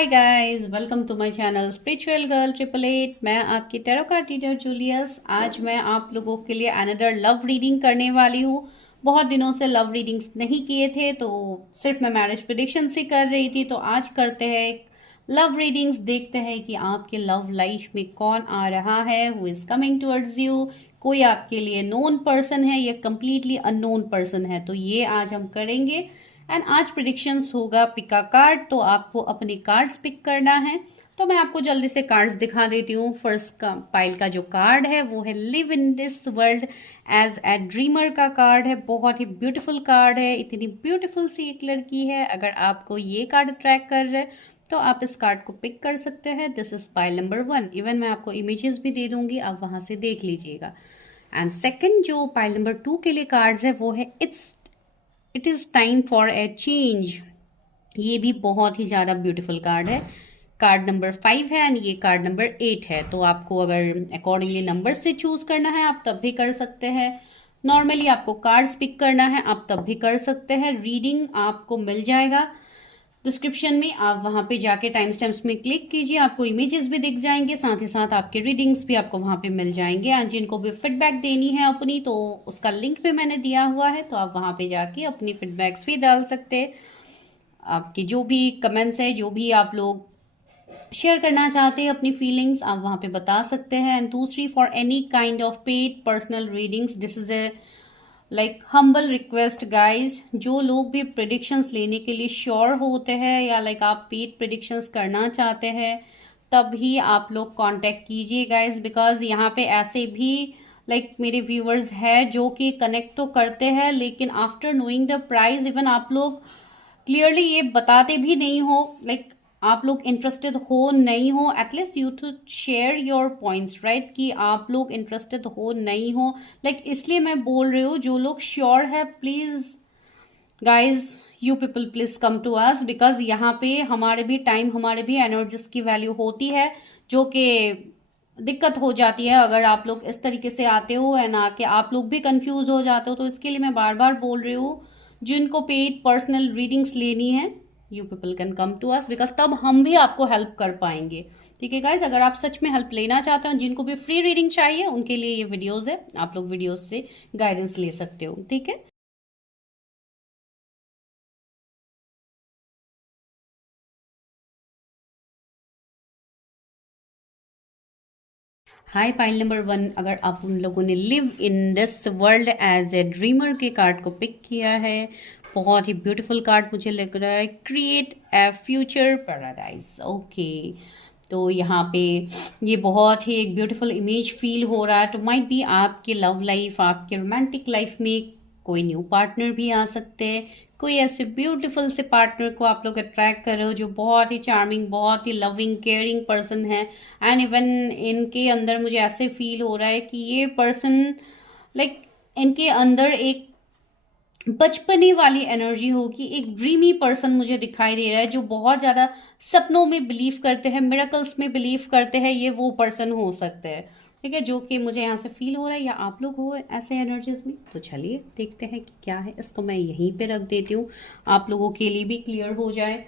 Hi guys, welcome to my channel spiritual girl 888। मैं आपकी tarot card reader Julius. आज मैं आप लोगों के लिए अनदर लव रीडिंग करने वाली हूँ। बहुत दिनों से लव रीडिंग्स नहीं किए थे, तो सिर्फ मैं मैरिज प्रेडिक्शन ही कर रही थी। तो आज करते हैं एक लव रीडिंग्स, देखते हैं कि आपके लव लाइफ में कौन आ रहा है, who is coming towards you. कोई आपके लिए नोन पर्सन है या कंप्लीटली अननोन पर्सन है, तो ये आज हम करेंगे। एंड आज प्रिडिक्शंस होगा पिका कार्ड, तो आपको अपने कार्ड्स पिक करना है। तो मैं आपको जल्दी से कार्ड्स दिखा देती हूँ। फर्स्ट का पाइल का जो कार्ड है वो है live in this world as a dreamer का कार्ड है। बहुत ही ब्यूटीफुल कार्ड है। इतनी ब्यूटीफुल सी एक लड़की है। अगर आपको ये कार्ड अट्रैक्ट कर रहा है तो आप इस कार्ड को पिक कर सकते हैं। This is pile number 1। Even मैं आपको इमेजेस भी दे दूंगी, आप वहां से देख लीजिएगा। एंड सेकंड जो पाइल नंबर 2 के लिए कार्ड्स है वो है it is time for a change. ये भी बहुत ही ज़्यादा ब्यूटीफुल कार्ड है। कार्ड नंबर 5 है एंड ये कार्ड नंबर 8 है। तो आपको अगर अकॉर्डिंगली नंबर से चूज करना है आप तब भी कर सकते हैं। नॉर्मली आपको कार्ड्स पिक करना है आप तब भी कर सकते हैं। रीडिंग आपको मिल जाएगा डिस्क्रिप्शन में, आप वहां पे जाके टाइम स्टैम्प्स में क्लिक कीजिए, आपको इमेजेस भी दिख जाएंगे, साथ ही साथ आपके रीडिंग्स भी आपको वहां पे मिल जाएंगे। एंड जिनको भी फीडबैक देनी है अपनी, तो उसका लिंक भी मैंने दिया हुआ है, तो आप वहां पे जाके अपनी फीडबैक्स भी डाल सकते हैं। आपकी जो भी कमेंट्स है, जो भी आप लोग शेयर करना चाहते हैं अपनी फीलिंग्स, आप वहां पे बता सकते हैं। एंड दूसरी, for any kind of paid personal readings, this is a like humble request guys. जो लोग भी प्रिडिक्शंस लेने के लिए श्योर होते हैं या लाइक आप पेड प्रिडिक्शंस करना चाहते हैं, तभी आप लोग कांटेक्ट कीजिए गाइज। बिकॉज यहाँ पे ऐसे भी लाइक मेरे व्यूअर्स है जो कि कनेक्ट तो करते हैं, लेकिन after knowing the price even आप लोग क्लियरली ये बताते भी नहीं हो, लाइक आप लोग इंटरेस्टेड हो नहीं हो। At least you to share your points, right, कि आप लोग इंटरेस्टेड हो नहीं हो। लाइक इसलिए मैं बोल रही हूँ, जो लोग श्योर है please guys, you people please come to us. Because यहाँ पे हमारे भी टाइम, हमारे भी एनर्जीज की वैल्यू होती है, जो कि दिक्कत हो जाती है अगर आप लोग इस तरीके से आते हो एंड आके आप लोग भी कंफ्यूज हो जाते हो। तो इसके लिए मैं बार बार बोल रही हूँ, जिनको पेड पर्सनल रीडिंग्स लेनी है, you people can come to us, because तब हम भी आपको हेल्प कर पाएंगे। ठीक है गाइज, अगर आप सच में हेल्प लेना चाहते हो, जिनको भी फ्री रीडिंग चाहिए, उनके लिए ये वीडियोस है, आप लोग वीडियोस से गाइडेंस ले सकते हो। ठीक है, हाई पाइल नंबर 1, अगर आप उन लोगों ने live in this world as a dreamer के कार्ड को पिक किया है, बहुत ही ब्यूटीफुल कार्ड मुझे लग रहा है। Create a future paradise. Okay, तो यहाँ पे ये बहुत ही एक ब्यूटीफुल इमेज फील हो रहा है। तो माइट बी आपके लव लाइफ, आपके रोमांटिक लाइफ में कोई न्यू पार्टनर भी आ सकते हैं। कोई ऐसे ब्यूटीफुल से पार्टनर को आप लोग अट्रैक्ट कर रहे हो जो बहुत ही चार्मिंग, बहुत ही लविंग, केयरिंग पर्सन है। एंड इवन इनके अंदर मुझे ऐसे फील हो रहा है कि ये पर्सन लाइक इनके अंदर एक बचपने वाली एनर्जी होगी। एक ड्रीमी पर्सन मुझे दिखाई दे रहा है, जो बहुत ज्यादा सपनों में बिलीव करते हैं, मिरेकल्स में बिलीव करते हैं। ये वो पर्सन हो सकते हैं, ठीक है, जो कि मुझे यहाँ से फील हो रहा है, या आप लोग हो ऐसे एनर्जीज में। तो चलिए देखते हैं कि क्या है। इसको मैं यहीं पे रख देती हूँ, आप लोगों के लिए भी क्लियर हो जाए।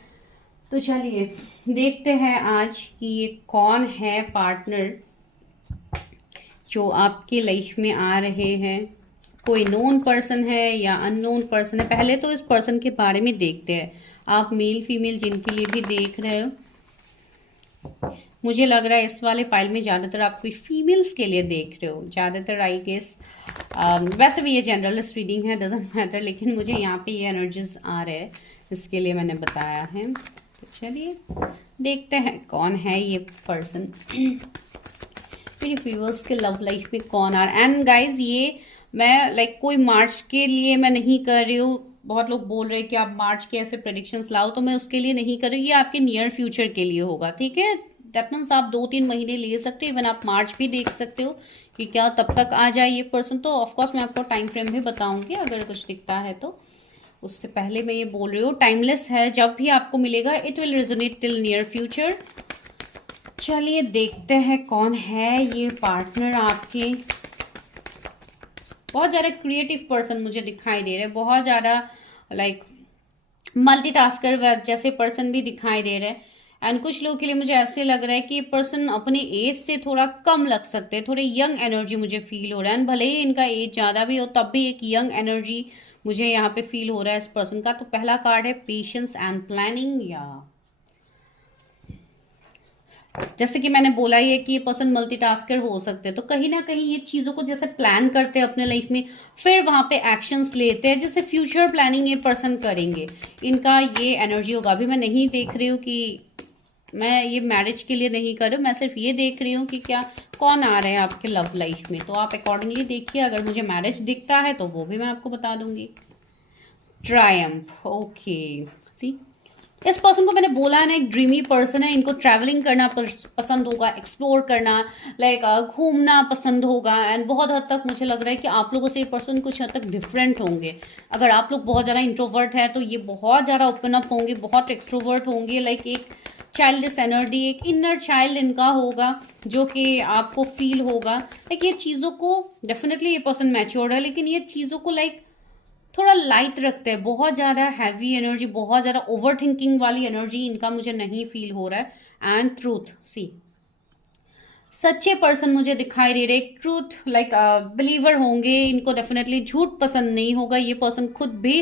तो चलिए देखते हैं आज कि ये कौन है पार्टनर जो आपके लाइफ में आ रहे हैं। कोई नोन पर्सन है या अननोन पर्सन है। पहले तो इस पर्सन के बारे में देखते हैं। आप मेल फीमेल जिनके लिए भी देख रहे हो, मुझे लग रहा है इस वाले पाइल में ज़्यादातर आप कोई फीमेल्स के लिए देख रहे हो, ज़्यादातर आई गेस। वैसे भी ये जनरलिस्ट रीडिंग है, डजेंट मैटर, लेकिन मुझे यहाँ पे ये एनर्जीज आ रहे हैं, इसके लिए मैंने बताया है। तो चलिए देखते हैं कौन है ये पर्सन, मेरे व्यूअर्स के लव लाइफ में कौन आ रहा है। एंड गाइज, ये मैं लाइक कोई मार्च के लिए मैं नहीं कर रही हूँ। बहुत लोग बोल रहे हैं कि आप मार्च के ऐसे प्रेडिक्शंस लाओ, तो मैं उसके लिए नहीं कर रही हूँ। ये आपके नियर फ्यूचर के लिए होगा, ठीक है। दैट मीन्स आप 2-3 महीने ले सकते हो, इवन आप मार्च भी देख सकते हो कि क्या तब तक आ जाए ये पर्सन। तो ऑफकोर्स मैं आपको टाइम फ्रेम भी बताऊंगी अगर कुछ दिखता है तो। उससे पहले मैं ये बोल रही हूँ, टाइमलेस है, जब भी आपको मिलेगा it will resonate till near future. चलिए देखते हैं कौन है ये पार्टनर आपके। बहुत ज़्यादा क्रिएटिव पर्सन मुझे दिखाई दे रहे हैं, बहुत ज़्यादा लाइक मल्टीटास्कर जैसे पर्सन भी दिखाई दे रहे हैं। एंड कुछ लोगों के लिए मुझे ऐसे लग रहा है कि ये पर्सन अपने एज से थोड़ा कम लग सकते हैं, थोड़े यंग एनर्जी मुझे फील हो रहा है। एंड भले ही इनका एज ज़्यादा भी हो तब भी एक यंग एनर्जी मुझे यहाँ पे फील हो रहा है इस पर्सन का। तो पहला कार्ड है पेशेंस एंड प्लानिंग। या जैसे कि मैंने बोला ही है कि ये पर्सन मल्टीटास्कर हो सकते हैं, तो कहीं ना कहीं ये चीज़ों को जैसे प्लान करते हैं अपने लाइफ में, फिर वहाँ पे एक्शंस लेते हैं, जैसे फ्यूचर प्लानिंग ये पर्सन करेंगे, इनका ये एनर्जी होगा। अभी मैं नहीं देख रही हूँ कि मैं ये मैरिज के लिए नहीं कर रही हूँ, मैं सिर्फ ये देख रही हूँ कि क्या कौन आ रहे हैं आपके लव लाइफ में। तो आप अकॉर्डिंगली देखिए, अगर मुझे मैरिज दिखता है तो वो भी मैं आपको बता दूंगी। Triumph, okay. सी, इस पर्सन को मैंने बोला है ना, एक ड्रीमी पर्सन है, इनको ट्रैवलिंग करना पसंद होगा, एक्सप्लोर करना, लाइक घूमना पसंद होगा। एंड बहुत हद तक मुझे लग रहा है कि आप लोगों से ये पर्सन कुछ हद तक डिफरेंट होंगे। अगर आप लोग बहुत ज़्यादा इंट्रोवर्ट है तो ये बहुत ज़्यादा ओपन अप होंगे, बहुत एक्सट्रोवर्ट होंगे। लाइक एक चाइल्डिश एनर्जी, एक इनर चाइल्ड इनका होगा जो कि आपको फील होगा। लाइक ये चीज़ों को डेफिनेटली ये पर्सन मैच्योर्ड है, लेकिन ये चीज़ों को लाइक थोड़ा लाइट रखते हैं। बहुत ज़्यादा हैवी एनर्जी, बहुत ज़्यादा ओवर थिंकिंग वाली एनर्जी इनका मुझे नहीं फील हो रहा है। एंड ट्रूथ, सी, सच्चे पर्सन मुझे दिखाई दे रहे, ट्रूथ लाइक बिलीवर होंगे। इनको डेफिनेटली झूठ पसंद नहीं होगा। ये पर्सन खुद भी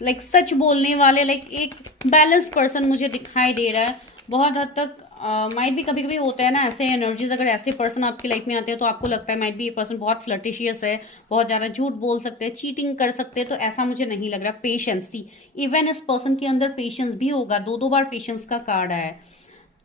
लाइक सच बोलने वाले, लाइक एक बैलेंस्ड पर्सन मुझे दिखाई दे रहा है। बहुत हद तक माइट भी कभी कभी होता है ना ऐसे एनर्जीज, अगर ऐसे पर्सन आपकी लाइफ में आते हैं तो आपको लगता है माइट भी ये पर्सन बहुत फ्लर्टिशियस है, बहुत ज़्यादा झूठ बोल सकते हैं, चीटिंग कर सकते हैं। तो ऐसा मुझे नहीं लग रहा। पेशेंस, सी, इवन इस पर्सन के अंदर पेशेंस भी होगा। दो बार पेशेंस का कार्ड आया है,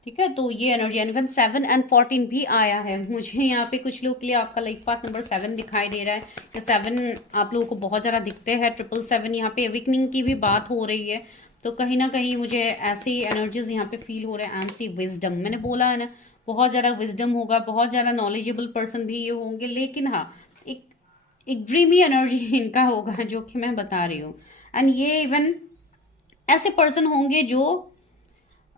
ठीक है। तो ये एनर्जी, इवन 7 एंड 14 भी आया है। मुझे यहाँ पे कुछ लोग के लिए आपका लाइफ पाथ नंबर 7 दिखाई दे रहा है कि 7 आप लोगों को बहुत ज़्यादा दिखते हैं। 777 यहाँ पे अवेकनिंग की भी बात हो रही है। तो कहीं ना कहीं मुझे ऐसी एनर्जीज यहाँ पे फील हो रहे हैं। एंड सी, विजडम, मैंने बोला है ना, बहुत ज़्यादा विजडम होगा, बहुत ज़्यादा नॉलेजेबल पर्सन भी ये होंगे। लेकिन हाँ, एक ड्रीमी एनर्जी इनका होगा जो कि मैं बता रही हूँ। एंड ये इवन ऐसे पर्सन होंगे जो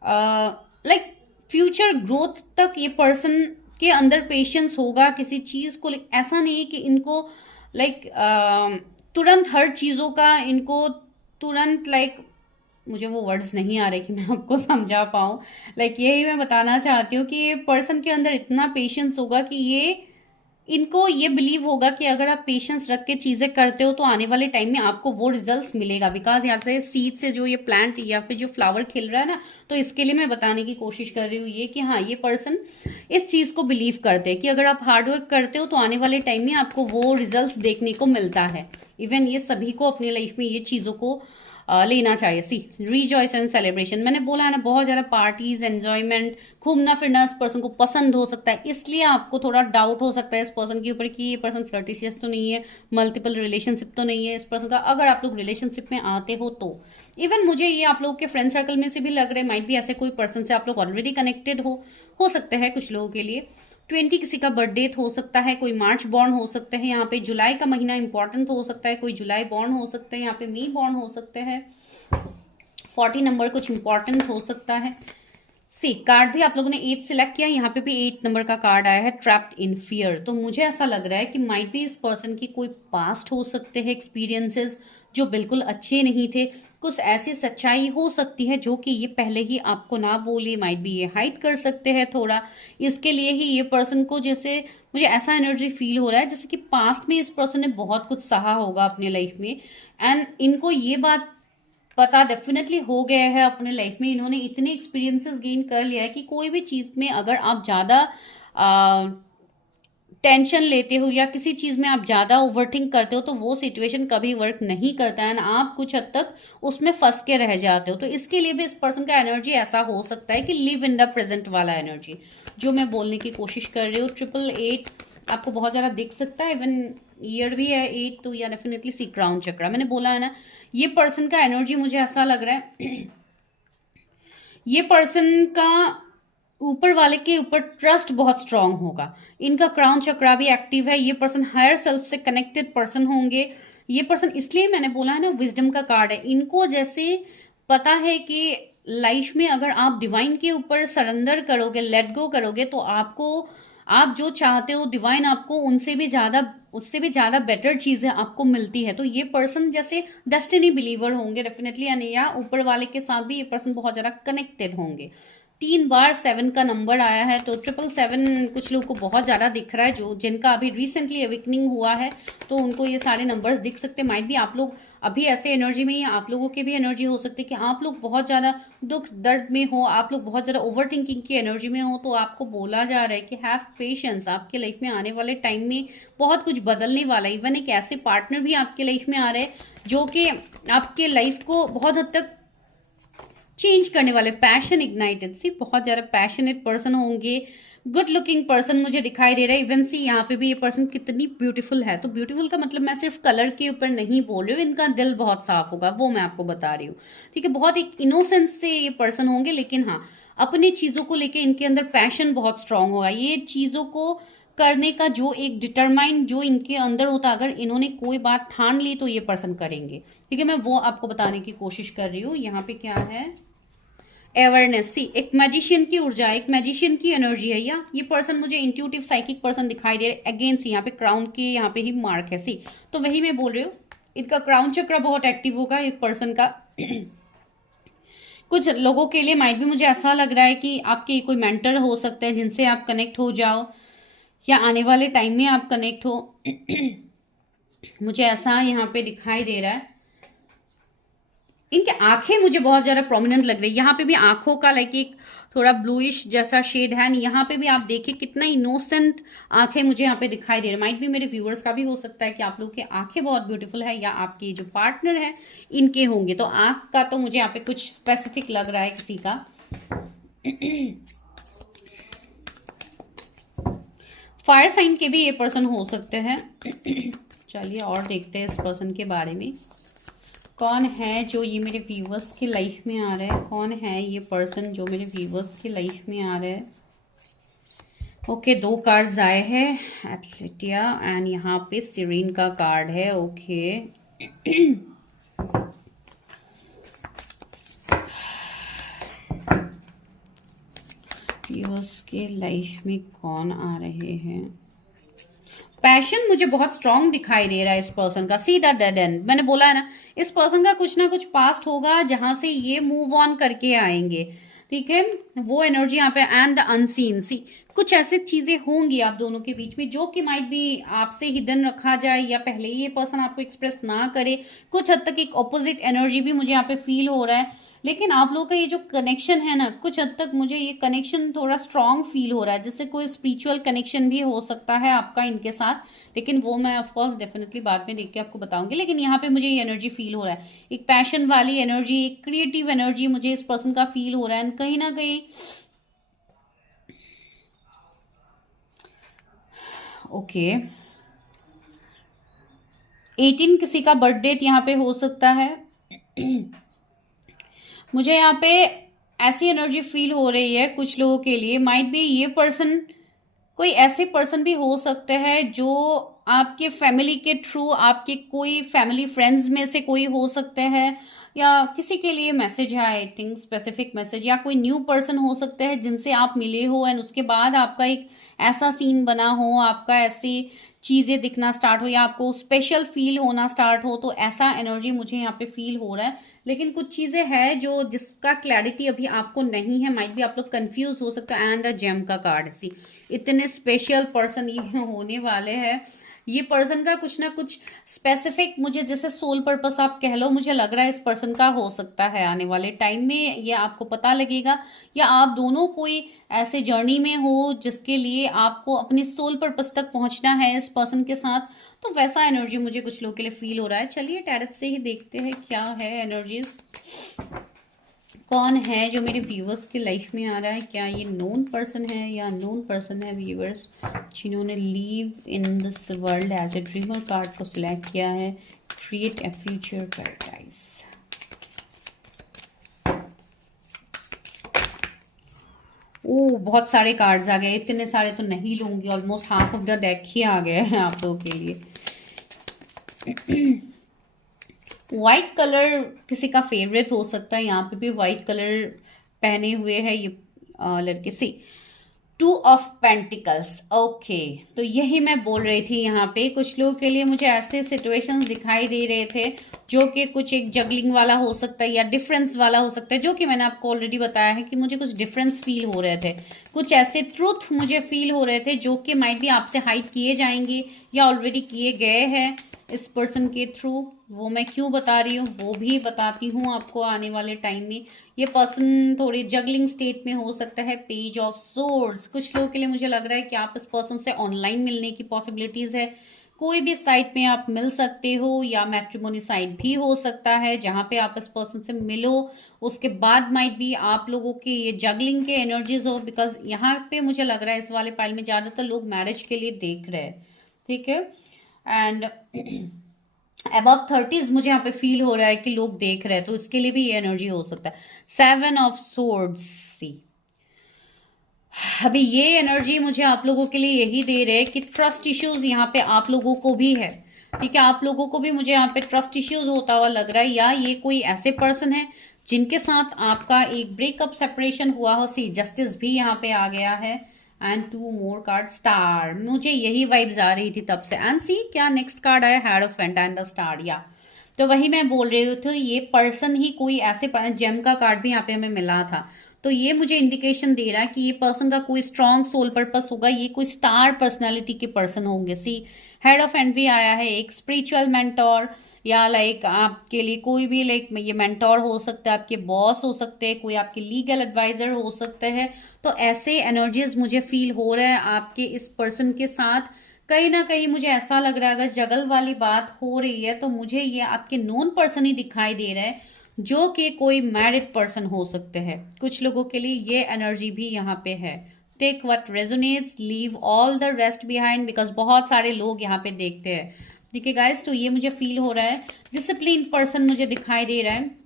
लाइक फ्यूचर ग्रोथ तक ये पर्सन के अंदर पेशेंस होगा किसी चीज़ को। ऐसा नहीं है कि इनको लाइक तुरंत हर चीज़ों का इनको तुरंत लाइक, मुझे वो वर्ड्स नहीं आ रहे कि मैं आपको समझा पाऊँ। लाइक यही मैं बताना चाहती हूँ कि ये पर्सन के अंदर इतना पेशेंस होगा कि ये इनको ये बिलीव होगा कि अगर आप पेशेंस रख के चीज़ें करते हो तो आने वाले टाइम में आपको वो रिजल्ट्स मिलेगा। बिकॉज यहाँ से सीड से जो ये प्लांट या फिर जो फ्लावर खिल रहा है ना, तो इसके लिए मैं बताने की कोशिश कर रही हूँ ये कि हाँ, ये पर्सन इस चीज़ को बिलीव करते हैं कि अगर आप हार्डवर्क करते हो तो आने वाले टाइम में आपको वो रिजल्ट्स देखने को मिलता है। इवन ये सभी को अपनी लाइफ में ये चीज़ों को लेना चाहिए। सी, रीजॉयस एंड सेलिब्रेशन, मैंने बोला है ना, बहुत ज़्यादा पार्टीज, एंजॉयमेंट, घूमना फिरना इस पर्सन को पसंद हो सकता है। इसलिए आपको थोड़ा डाउट हो सकता है इस पर्सन के ऊपर कि ये पर्सन फ्लर्टिशियस तो नहीं है, मल्टीपल रिलेशनशिप तो नहीं है इस पर्सन का। अगर आप लोग रिलेशनशिप में आते हो तो इवन मुझे ये आप लोग के फ्रेंड सर्कल में से भी लग रहे, माइट भी ऐसे कोई पर्सन से आप लोग ऑलरेडी कनेक्टेड हो सकते हैं कुछ लोगों के लिए। 20 किसी का बर्थडे हो सकता है, कोई मार्च बॉर्न हो सकते हैं, यहाँ पे जुलाई का महीना इंपॉर्टेंट हो सकता है, कोई जुलाई बॉर्न हो सकते हैं, यहाँ पे मई बॉर्न हो सकते हैं, 40 नंबर कुछ इंपॉर्टेंट हो सकता है। सी, कार्ड भी आप लोगों ने 8 सिलेक्ट किया, यहाँ पे भी 8 नंबर का कार्ड आया है, ट्रैप्ड इन फियर। तो मुझे ऐसा लग रहा है कि माइट भी इस पर्सन की कोई पास्ट हो सकते हैं एक्सपीरियंसेस जो बिल्कुल अच्छे नहीं थे, कुछ ऐसी सच्चाई हो सकती है जो कि ये पहले ही आपको ना बोले, माइट भी ये हाइड कर सकते हैं थोड़ा। इसके लिए ही ये पर्सन को, जैसे मुझे ऐसा एनर्जी फील हो रहा है जैसे कि पास्ट में इस पर्सन ने बहुत कुछ सहा होगा अपने लाइफ में। एंड इनको ये बात पता डेफिनेटली हो गया है अपने लाइफ में, इन्होंने इतने एक्सपीरियंसेस गेन कर लिया है कि कोई भी चीज़ में अगर आप ज़्यादा टेंशन लेते हो या किसी चीज़ में आप ज़्यादा ओवरथिंक करते हो तो वो सिचुएशन कभी वर्क नहीं करता है ना, आप कुछ हद तक उसमें फंस के रह जाते हो। तो इसके लिए भी इस पर्सन का एनर्जी ऐसा हो सकता है कि लिव इन द प्रेजेंट वाला एनर्जी जो मैं बोलने की कोशिश कर रही हूँ। 888 आपको बहुत ज़्यादा दिख सकता है, इवन ईयर भी है 8, तो या डेफिनेटली सी, क्राउन चक्रा, मैंने बोला है ना, ये पर्सन का एनर्जी मुझे ऐसा लग रहा है ये पर्सन का ऊपर वाले के ऊपर ट्रस्ट बहुत स्ट्रांग होगा। इनका क्राउन चक्रा भी एक्टिव है। ये पर्सन हायर सेल्फ से कनेक्टेड पर्सन होंगे। ये पर्सन, इसलिए मैंने बोला है ना, विजडम का कार्ड है। इनको जैसे पता है कि लाइफ में अगर आप डिवाइन के ऊपर सरेंडर करोगे, लेट गो करोगे, तो आपको, आप जो चाहते हो डिवाइन आपको उससे भी ज़्यादा बेटर चीज़ें आपको मिलती है। तो ये पर्सन जैसे डेस्टिनी बिलीवर होंगे डेफिनेटली, या ऊपर वाले के साथ भी ये पर्सन बहुत ज़्यादा कनेक्टेड होंगे। 3 बार 7 का नंबर आया है, तो 777 कुछ लोगों को बहुत ज़्यादा दिख रहा है, जो जिनका अभी रिसेंटली अवेकनिंग हुआ है तो उनको ये सारे नंबर्स दिख सकते हैं। माइट भी आप लोग अभी ऐसे एनर्जी में ही, आप लोगों की भी एनर्जी हो सकती है कि आप लोग बहुत ज़्यादा दुख दर्द में हो, आप लोग बहुत ज़्यादा ओवर थिंकिंग की एनर्जी में हो, तो आपको बोला जा रहा है कि हैव पेशेंस, आपके लाइफ में आने वाले टाइम में बहुत कुछ बदलने वाला है। इवन एक ऐसे पार्टनर भी आपके लाइफ में आ रहे हैं जो कि आपके लाइफ को बहुत हद तक चेंज करने वाले। पैशन इग्नाइटेड, सी बहुत ज्यादा पैशनेट पर्सन होंगे, गुड लुकिंग पर्सन मुझे दिखाई दे रहा है। इवन सी यहाँ पे भी ये पर्सन कितनी ब्यूटीफुल है, तो ब्यूटीफुल का मतलब मैं सिर्फ कलर के ऊपर नहीं बोल रही हूँ, इनका दिल बहुत साफ होगा, वो मैं आपको बता रही हूँ। ठीक है, बहुत एक इनोसेंस से ये पर्सन होंगे, लेकिन हाँ अपनी चीजों को लेके इनके अंदर पैशन बहुत स्ट्रांग होगा। ये चीजों को करने का जो एक डिटरमाइन जो इनके अंदर होता, अगर इन्होंने कोई बात ठान ली तो ये पर्सन करेंगे। ठीक है, मैं वो आपको बताने की कोशिश कर रही हूँ। यहाँ पे क्या है, अवेयरनेस, सी एक मैजिशियन की ऊर्जा, एक मैजिशियन की एनर्जी है। या ये पर्सन मुझे इंट्यूटिव साइकिक पर्सन दिखाई दे रहा है। अगेन सी यहाँ पे क्राउन के यहाँ पे ही मार्क है, सी तो वही मैं बोल रही हूँ, इनका क्राउन चक्र बहुत एक्टिव होगा एक पर्सन का। कुछ लोगों के लिए माइट भी मुझे ऐसा लग रहा है कि आपके कोई मेंटर हो सकते हैं जिनसे आप कनेक्ट हो जाओ, या आने वाले टाइम में आप कनेक्ट हो। मुझे ऐसा यहाँ पे दिखाई दे रहा है। इनके आंखें मुझे बहुत ज्यादा प्रोमिनेंट लग रही है। यहाँ पे भी आंखों का लाइक एक थोड़ा ब्लूइश जैसा शेड है। यहाँ पे भी आप देखिए कितना इनोसेंट आंखें मुझे यहाँ पे दिखाई दे रहे हैं। माइट भी मेरे व्यूअर्स का भी हो सकता है कि आप लोग की आंखें बहुत ब्यूटीफुल है, या आपके जो पार्टनर है इनके होंगे। तो आंख का तो मुझे यहाँ पे कुछ स्पेसिफिक लग रहा है किसी का। फायर साइन के भी ये पर्सन हो सकते हैं। चलिए और देखते हैं इस पर्सन के बारे में, कौन है जो ये मेरे व्यूवर्स की लाइफ में आ रहा है, कौन है ये पर्सन जो मेरे व्यूवर्स की लाइफ में आ रहा है। ओके, 2 कार्ड्स आए हैं, एथलेटिया एंड यहाँ पे सिरीन का कार्ड है। ओके व्यूवर्स के लाइफ में कौन आ रहे हैं। पैशन मुझे बहुत स्ट्रांग दिखाई दे रहा है इस पर्सन का। सी द डेड एंड, मैंने बोला है ना, इस पर्सन का कुछ ना कुछ पास्ट होगा जहां से ये मूव ऑन करके आएंगे। ठीक है, वो एनर्जी यहाँ पे। एंड द अनसीन, सी कुछ ऐसी चीजें होंगी आप दोनों के बीच में जो कि माइट भी आपसे हिडन रखा जाए, या पहले ही ये पर्सन आपको एक्सप्रेस ना करे। कुछ हद तक एक ऑपोजिट एनर्जी भी मुझे यहाँ पे फील हो रहा है, लेकिन आप लोगों का ये जो कनेक्शन है ना, कुछ हद तक मुझे ये कनेक्शन थोड़ा स्ट्रांग फील हो रहा है, जिससे कोई स्पिरिचुअल कनेक्शन भी हो सकता है आपका इनके साथ। लेकिन वो मैं ऑफ कोर्स डेफिनेटली बाद में देख के आपको बताऊंगी। लेकिन यहाँ पे मुझे ये एनर्जी फील हो रहा है, एक पैशन वाली एनर्जी, एक क्रिएटिव एनर्जी मुझे इस पर्सन का फील हो रहा है। कहीं ना कहीं ओके 18 किसी का बर्थडे यहाँ पे हो सकता है। मुझे यहाँ पे ऐसी एनर्जी फील हो रही है कुछ लोगों के लिए। माइट भी ये पर्सन कोई ऐसे पर्सन भी हो सकते हैं जो आपके फैमिली के थ्रू, आपके कोई फैमिली फ्रेंड्स में से कोई हो सकते हैं, या किसी के लिए मैसेज है, आई थिंक स्पेसिफिक मैसेज, या कोई न्यू पर्सन हो सकते हैं जिनसे आप मिले हो एंड उसके बाद आपका एक ऐसा सीन बना हो, आपका ऐसी चीजें दिखना स्टार्ट हो, या आपको स्पेशल फील होना स्टार्ट हो। तो ऐसा एनर्जी मुझे यहाँ पे फील हो रहा है। लेकिन कुछ चीजें हैं जो जिसका क्लैरिटी अभी आपको नहीं है, माइट भी आप लोग कंफ्यूज हो सकता है। एंड द जेम का कार्ड, सी इतने स्पेशल पर्सन ये होने वाले हैं। ये पर्सन का कुछ ना कुछ स्पेसिफिक, मुझे जैसे सोल पर्पस आप कह लो, मुझे लग रहा है इस पर्सन का हो सकता है आने वाले टाइम में ये आपको पता लगेगा, या आप दोनों कोई ऐसे जर्नी में हो जिसके लिए आपको अपने सोल पर्पस तक पहुंचना है इस पर्सन के साथ। तो वैसा एनर्जी मुझे कुछ लोगों के लिए फील हो रहा है। चलिए टैरट से ही देखते हैं क्या है एनर्जीज, कौन है जो मेरे व्यूवर्स की लाइफ में आ रहा है। क्या ये नोन पर्सन है या अननोन पर्सन है व्यूवर्स, जिन्होंने live in this world as a dreamer card को सिलेक्ट किया है। Create a future paradise. ओ बहुत सारे कार्ड्स आ गए, इतने सारे तो नहीं लूंगी, almost half of the deck ही आ गए हैं आप लोगों के लिए। व्हाइट कलर किसी का फेवरेट हो सकता है, यहाँ पे भी व्हाइट कलर पहने हुए है ये लड़के। सी टू ऑफ पेंटिकल्स। ओके, तो यही मैं बोल रही थी, यहाँ पे कुछ लोगों के लिए मुझे ऐसे सिचुएशंस दिखाई दे रहे थे जो कि कुछ एक जगलिंग वाला हो सकता है या डिफरेंस वाला हो सकता है, जो कि मैंने आपको ऑलरेडी बताया है कि मुझे कुछ डिफरेंस फील हो रहे थे, कुछ ऐसे ट्रूथ मुझे फील हो रहे थे जो कि माइट भी आपसे हाइड किए जाएंगे या ऑलरेडी किए गए हैं इस पर्सन के थ्रू। वो मैं क्यों बता रही हूँ वो भी बताती हूँ आपको आने वाले टाइम में। ये पर्सन थोड़ी जगलिंग स्टेट में हो सकता है। पेज ऑफ सोर्ड्स, कुछ लोगों के लिए मुझे लग रहा है कि आप इस पर्सन से ऑनलाइन मिलने की पॉसिबिलिटीज है। कोई भी साइट में आप मिल सकते हो या मैट्रिमोनी साइट भी हो सकता है जहां पे आप इस पर्सन से मिलो, उसके बाद माइट भी आप लोगों के ये जगलिंग के एनर्जीज हो। बिकॉज यहाँ पे मुझे लग रहा है इस वाले पाइल में ज्यादातर लोग मैरिज के लिए देख रहे हैं, ठीक है। एंड अबव 30s मुझे यहाँ पे फील हो रहा है कि लोग देख रहे हैं, तो इसके लिए भी ये एनर्जी हो सकता है। 7 ऑफ सोर्ड्स, सी अभी ये एनर्जी मुझे आप लोगों के लिए यही दे रहे हैं कि ट्रस्ट इश्यूज यहाँ पे आप लोगों को भी है, ठीक है। आप लोगों को भी मुझे यहाँ पे ट्रस्ट इश्यूज होता हुआ लग रहा है, या ये कोई ऐसे पर्सन है जिनके साथ आपका एक ब्रेकअप सेपरेशन हुआ हो। सी जस्टिस भी यहाँ पे आ गया है एंड 2 मोर कार्ड, स्टार। मुझे यही वाइब्स आ रही थी तब से। एंड सी क्या नेक्स्ट कार्ड आया, हेरोफेंट एंड द स्टार। या तो वही मैं बोल रही थी, ये पर्सन ही कोई ऐसे, जेम का कार्ड भी यहाँ पे हमें मिला था, तो ये मुझे इंडिकेशन दे रहा है कि ये पर्सन का कोई स्ट्रॉन्ग सोल पर्पस होगा, ये कोई स्टार पर्सनालिटी के पर्सन होंगे। सी हेड ऑफ एंड भी आया है, एक स्पिरिचुअल मेंटोर या लाइक आपके लिए कोई भी लाइक ये मेंटोर हो सकता है, आपके बॉस हो सकते हैं, कोई आपके लीगल एडवाइजर हो सकते हैं। तो ऐसे एनर्जीज मुझे फील हो रहा है आपके इस पर्सन के साथ। कहीं ना कहीं मुझे ऐसा लग रहा है अगर जगल वाली बात हो रही है तो मुझे ये आपके नोन पर्सन ही दिखाई दे रहा है, जो कि कोई मैरिड पर्सन हो सकते हैं। कुछ लोगों के लिए ये एनर्जी भी यहाँ पे है। Take what resonates, leave all the rest behind, because बहुत सारे लोग यहाँ पे देखते हैं, ठीक है गाइस। तो ये मुझे फील हो रहा है। डिसिप्लिन पर्सन मुझे दिखाई दे रहा है।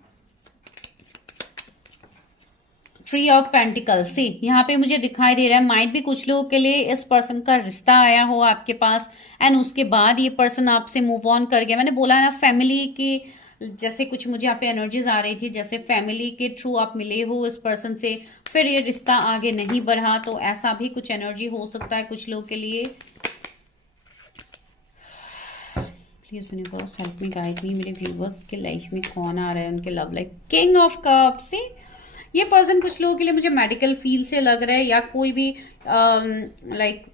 3 ऑफ पेंटिकल्स, सी यहाँ पे मुझे दिखाई दे रहा है माइट भी कुछ लोगों के लिए इस पर्सन का रिश्ता आया हो आपके पास एंड उसके बाद ये पर्सन आपसे मूव ऑन कर गया। मैंने बोला है ना फैमिली की, जैसे कुछ मुझे यहाँ पे एनर्जीज आ रही थी जैसे फैमिली के थ्रू आप मिले हो इस पर्सन से, फिर ये रिश्ता आगे नहीं बढ़ा, तो ऐसा भी कुछ एनर्जी हो सकता है कुछ लोगों के लिए। Please universe help me, guide me, मेरे व्यूवर्स के लाइफ में कौन आ रहा है उनके love life. King of cups, से ये पर्सन कुछ लोगों के लिए मुझे मेडिकल फील्ड से लग रहा है, या कोई भी लाइक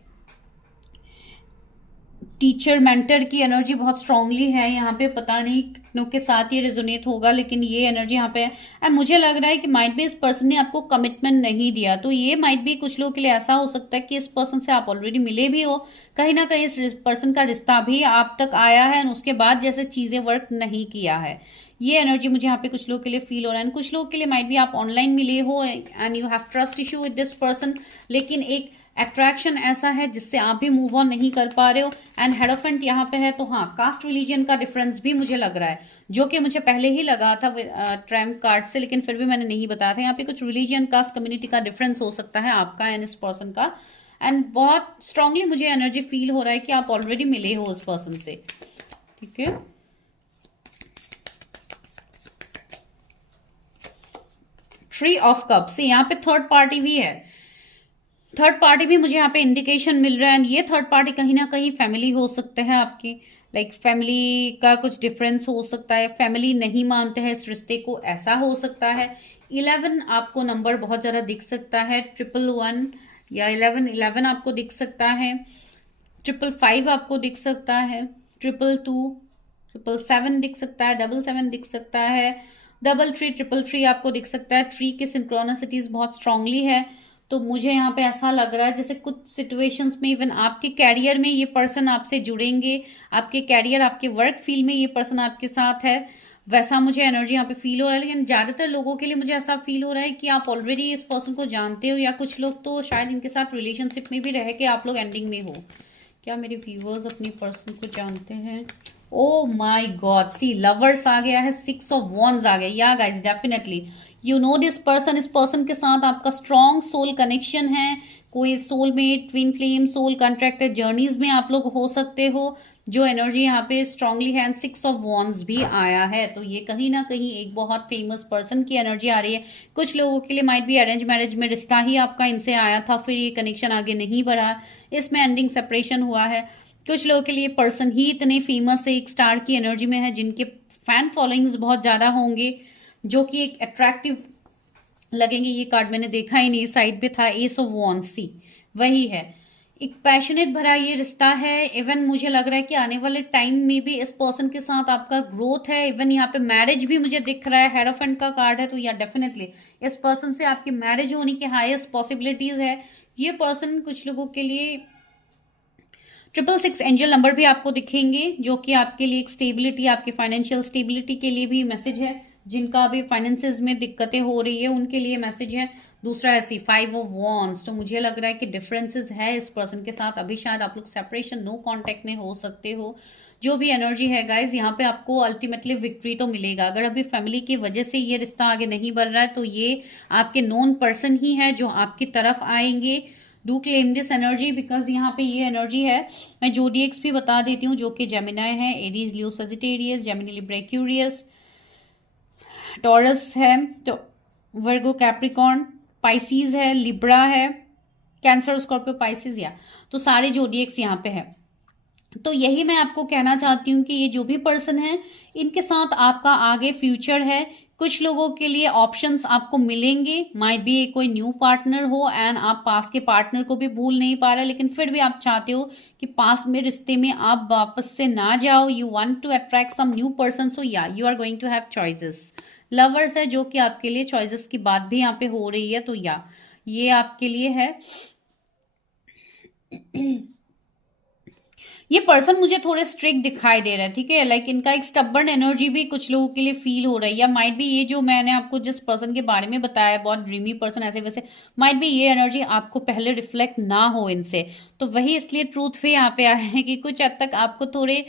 टीचर मेंटर की एनर्जी बहुत स्ट्रांगली है यहाँ पे। पता नहीं कितनों के साथ ये रेजोनेट होगा, लेकिन ये एनर्जी यहाँ पे है। एंड मुझे लग रहा है कि माइट भी इस पर्सन ने आपको कमिटमेंट नहीं दिया, तो ये माइट भी कुछ लोगों के लिए ऐसा हो सकता है कि इस पर्सन से आप ऑलरेडी मिले भी हो, कहीं ना कहीं इस पर्सन का रिश्ता भी आप तक आया है और उसके बाद जैसे चीजें वर्क नहीं किया है। ये एनर्जी मुझे यहाँ पे कुछ लोगों के लिए फील हो रहा है। कुछ लोगों के लिए माइट भी आप ऑनलाइन मिले हो and you have trust issue with this person, लेकिन एक अट्रैक्शन ऐसा है जिससे आप भी मूव ऑन नहीं कर पा रहे हो। एंड हेरोफेंट यहाँ पे है, तो हाँ कास्ट रिलीजन का डिफरेंस भी मुझे लग रहा है, जो कि मुझे पहले ही लगा था ट्रैम्प कार्ड से, लेकिन फिर भी मैंने नहीं बताया था। यहाँ पे कुछ रिलीजन कास्ट कम्युनिटी का डिफरेंस हो सकता है आपका एंड इस पर्सन का। एंड बहुत स्ट्रांगली मुझे एनर्जी फील हो रहा है कि आप ऑलरेडी मिले हो उस पर्सन से, ठीक है। थ्री ऑफ कप्स, यहाँ पे थर्ड पार्टी भी है। थर्ड पार्टी भी मुझे यहाँ पे इंडिकेशन मिल रहा है एंड ये थर्ड पार्टी कहीं ना कहीं फैमिली हो सकते हैं आपकी, लाइक फैमिली का कुछ डिफरेंस हो सकता है, फैमिली नहीं मानते हैं इस रिश्ते को, ऐसा हो सकता है। 11 आपको नंबर बहुत ज्यादा दिख सकता है, 111 या 11 आपको दिख सकता है, 555 आपको दिख सकता है, 222, 777 दिख सकता है, 77 दिख सकता है, 33 आपको दिख सकता है। ट्री के सिंक्रोनिसिटीज बहुत स्ट्रांगली है, तो मुझे यहाँ पे ऐसा लग रहा है जैसे कुछ सिचुएशंस में इवन आपके कैरियर में ये पर्सन आपसे जुड़ेंगे, आपके कैरियर आपके वर्क फील्ड में ये पर्सन आपके साथ है, वैसा मुझे एनर्जी यहाँ पे फील हो रहा है। लेकिन ज्यादातर लोगों के लिए मुझे ऐसा फील हो रहा है कि आप ऑलरेडी इस पर्सन को जानते हो, या कुछ लोग तो शायद इनके साथ रिलेशनशिप में भी रह के आप लोग एंडिंग में हो। क्या मेरे व्यूवर्स अपनी पर्सन को जानते हैं? ओ माई गॉड, सी लवर्स आ गया है, 6 ऑफ वॉन्ड्स आ गया। या guys definitely you know this person, इस पर्सन के साथ आपका स्ट्रॉन्ग सोल कनेक्शन है, कोई soulmate, twin flame, soul contractor journeys में आप लोग हो सकते हो, जो एनर्जी यहाँ पे स्ट्रांगली है। 6 ऑफ वॉन्ड्स भी आया है, तो ये कहीं ना कहीं एक बहुत फेमस पर्सन की एनर्जी आ रही है। कुछ लोगों के लिए माइट भी अरेंज मैरिज में रिश्ता ही आपका इनसे आया था, फिर ये कनेक्शन आगे नहीं बढ़ा, इसमें एंडिंग सेपरेशन हुआ है। कुछ लोगों के लिए पर्सन ही इतने फेमस है, एक स्टार की एनर्जी में है, जिनके फैन फॉलोइंग्स बहुत ज्यादा होंगे, जो कि एक अट्रैक्टिव लगेंगे। ये कार्ड मैंने देखा ही नहीं, साइड पे था एस ऑफ वॉन्ड्स, सी वही है। एक पैशनेट भरा ये रिश्ता है। इवन मुझे लग रहा है कि आने वाले टाइम में भी इस पर्सन के साथ आपका ग्रोथ है। इवन यहाँ पे मैरिज भी मुझे दिख रहा है, हेरोफेंट का कार्ड है, तो या डेफिनेटली इस पर्सन से आपकी मैरिज होने की हाईएस्ट पॉसिबिलिटीज है। ये पर्सन कुछ लोगों के लिए 666 एंजल नंबर भी आपको दिखेंगे, जो कि आपके लिए एक स्टेबिलिटी, आपकी फाइनेंशियल स्टेबिलिटी के लिए भी मैसेज है। जिनका अभी फाइनेंसेस में दिक्कतें हो रही है उनके लिए मैसेज है। दूसरा है 5 ऑफ वॉन्ड्स, तो मुझे लग रहा है कि डिफरेंसेस है इस पर्सन के साथ। अभी शायद आप लोग सेपरेशन, नो कांटेक्ट में हो सकते हो। जो भी एनर्जी है गाइज, यहाँ पे आपको अल्टीमेटली विक्ट्री तो मिलेगा। अगर अभी फैमिली की वजह से ये रिश्ता आगे नहीं बढ़ रहा है, तो ये आपके नोन पर्सन ही है जो आपकी तरफ आएंगे। Do claim this energy, because यहाँ पे ये एनर्जी है। मैं जोडिएक्स भी बता देती हूँ, जो कि जेमिनाई है, Aries, Leo, Sagittarius, Gemini, Libra, Aquarius, Taurus है, तो वर्गो, कैप्रिकॉर्न, पाइसीज है, लिब्रा है, कैंसर, स्कॉर्पियो, पाइसीज, या तो सारे जोडिएक्स यहाँ पे है। तो यही मैं आपको कहना चाहती हूँ कि ये जो भी पर्सन है, इनके साथ आपका आगे फ्यूचर है। कुछ लोगों के लिए ऑप्शंस आपको मिलेंगे, माइट बी कोई न्यू पार्टनर हो एंड आप पास के पार्टनर को भी भूल नहीं पा रहे, लेकिन फिर भी आप चाहते हो कि पास में रिश्ते में आप वापस से ना जाओ। You want to attract some new person, so या you are going to have choices. Lovers है, जो कि आपके लिए चॉइसेस की बात भी यहाँ पे हो रही है, तो या ये आपके लिए है। ये पर्सन मुझे थोड़े स्ट्रिक्ट दिखाई दे रहे हैं, ठीक है, लाइक इनका एक स्टबर्न एनर्जी भी कुछ लोगों के लिए फील हो रही है। या माइट भी ये जो मैंने आपको जिस पर्सन के बारे में बताया, बहुत ड्रीमी पर्सन, ऐसे वैसे, माइट भी ये एनर्जी आपको पहले रिफ्लेक्ट ना हो इनसे, तो वही इसलिए ट्रूथ भी यहाँ पे आया है कि कुछ हद तक आपको थोड़े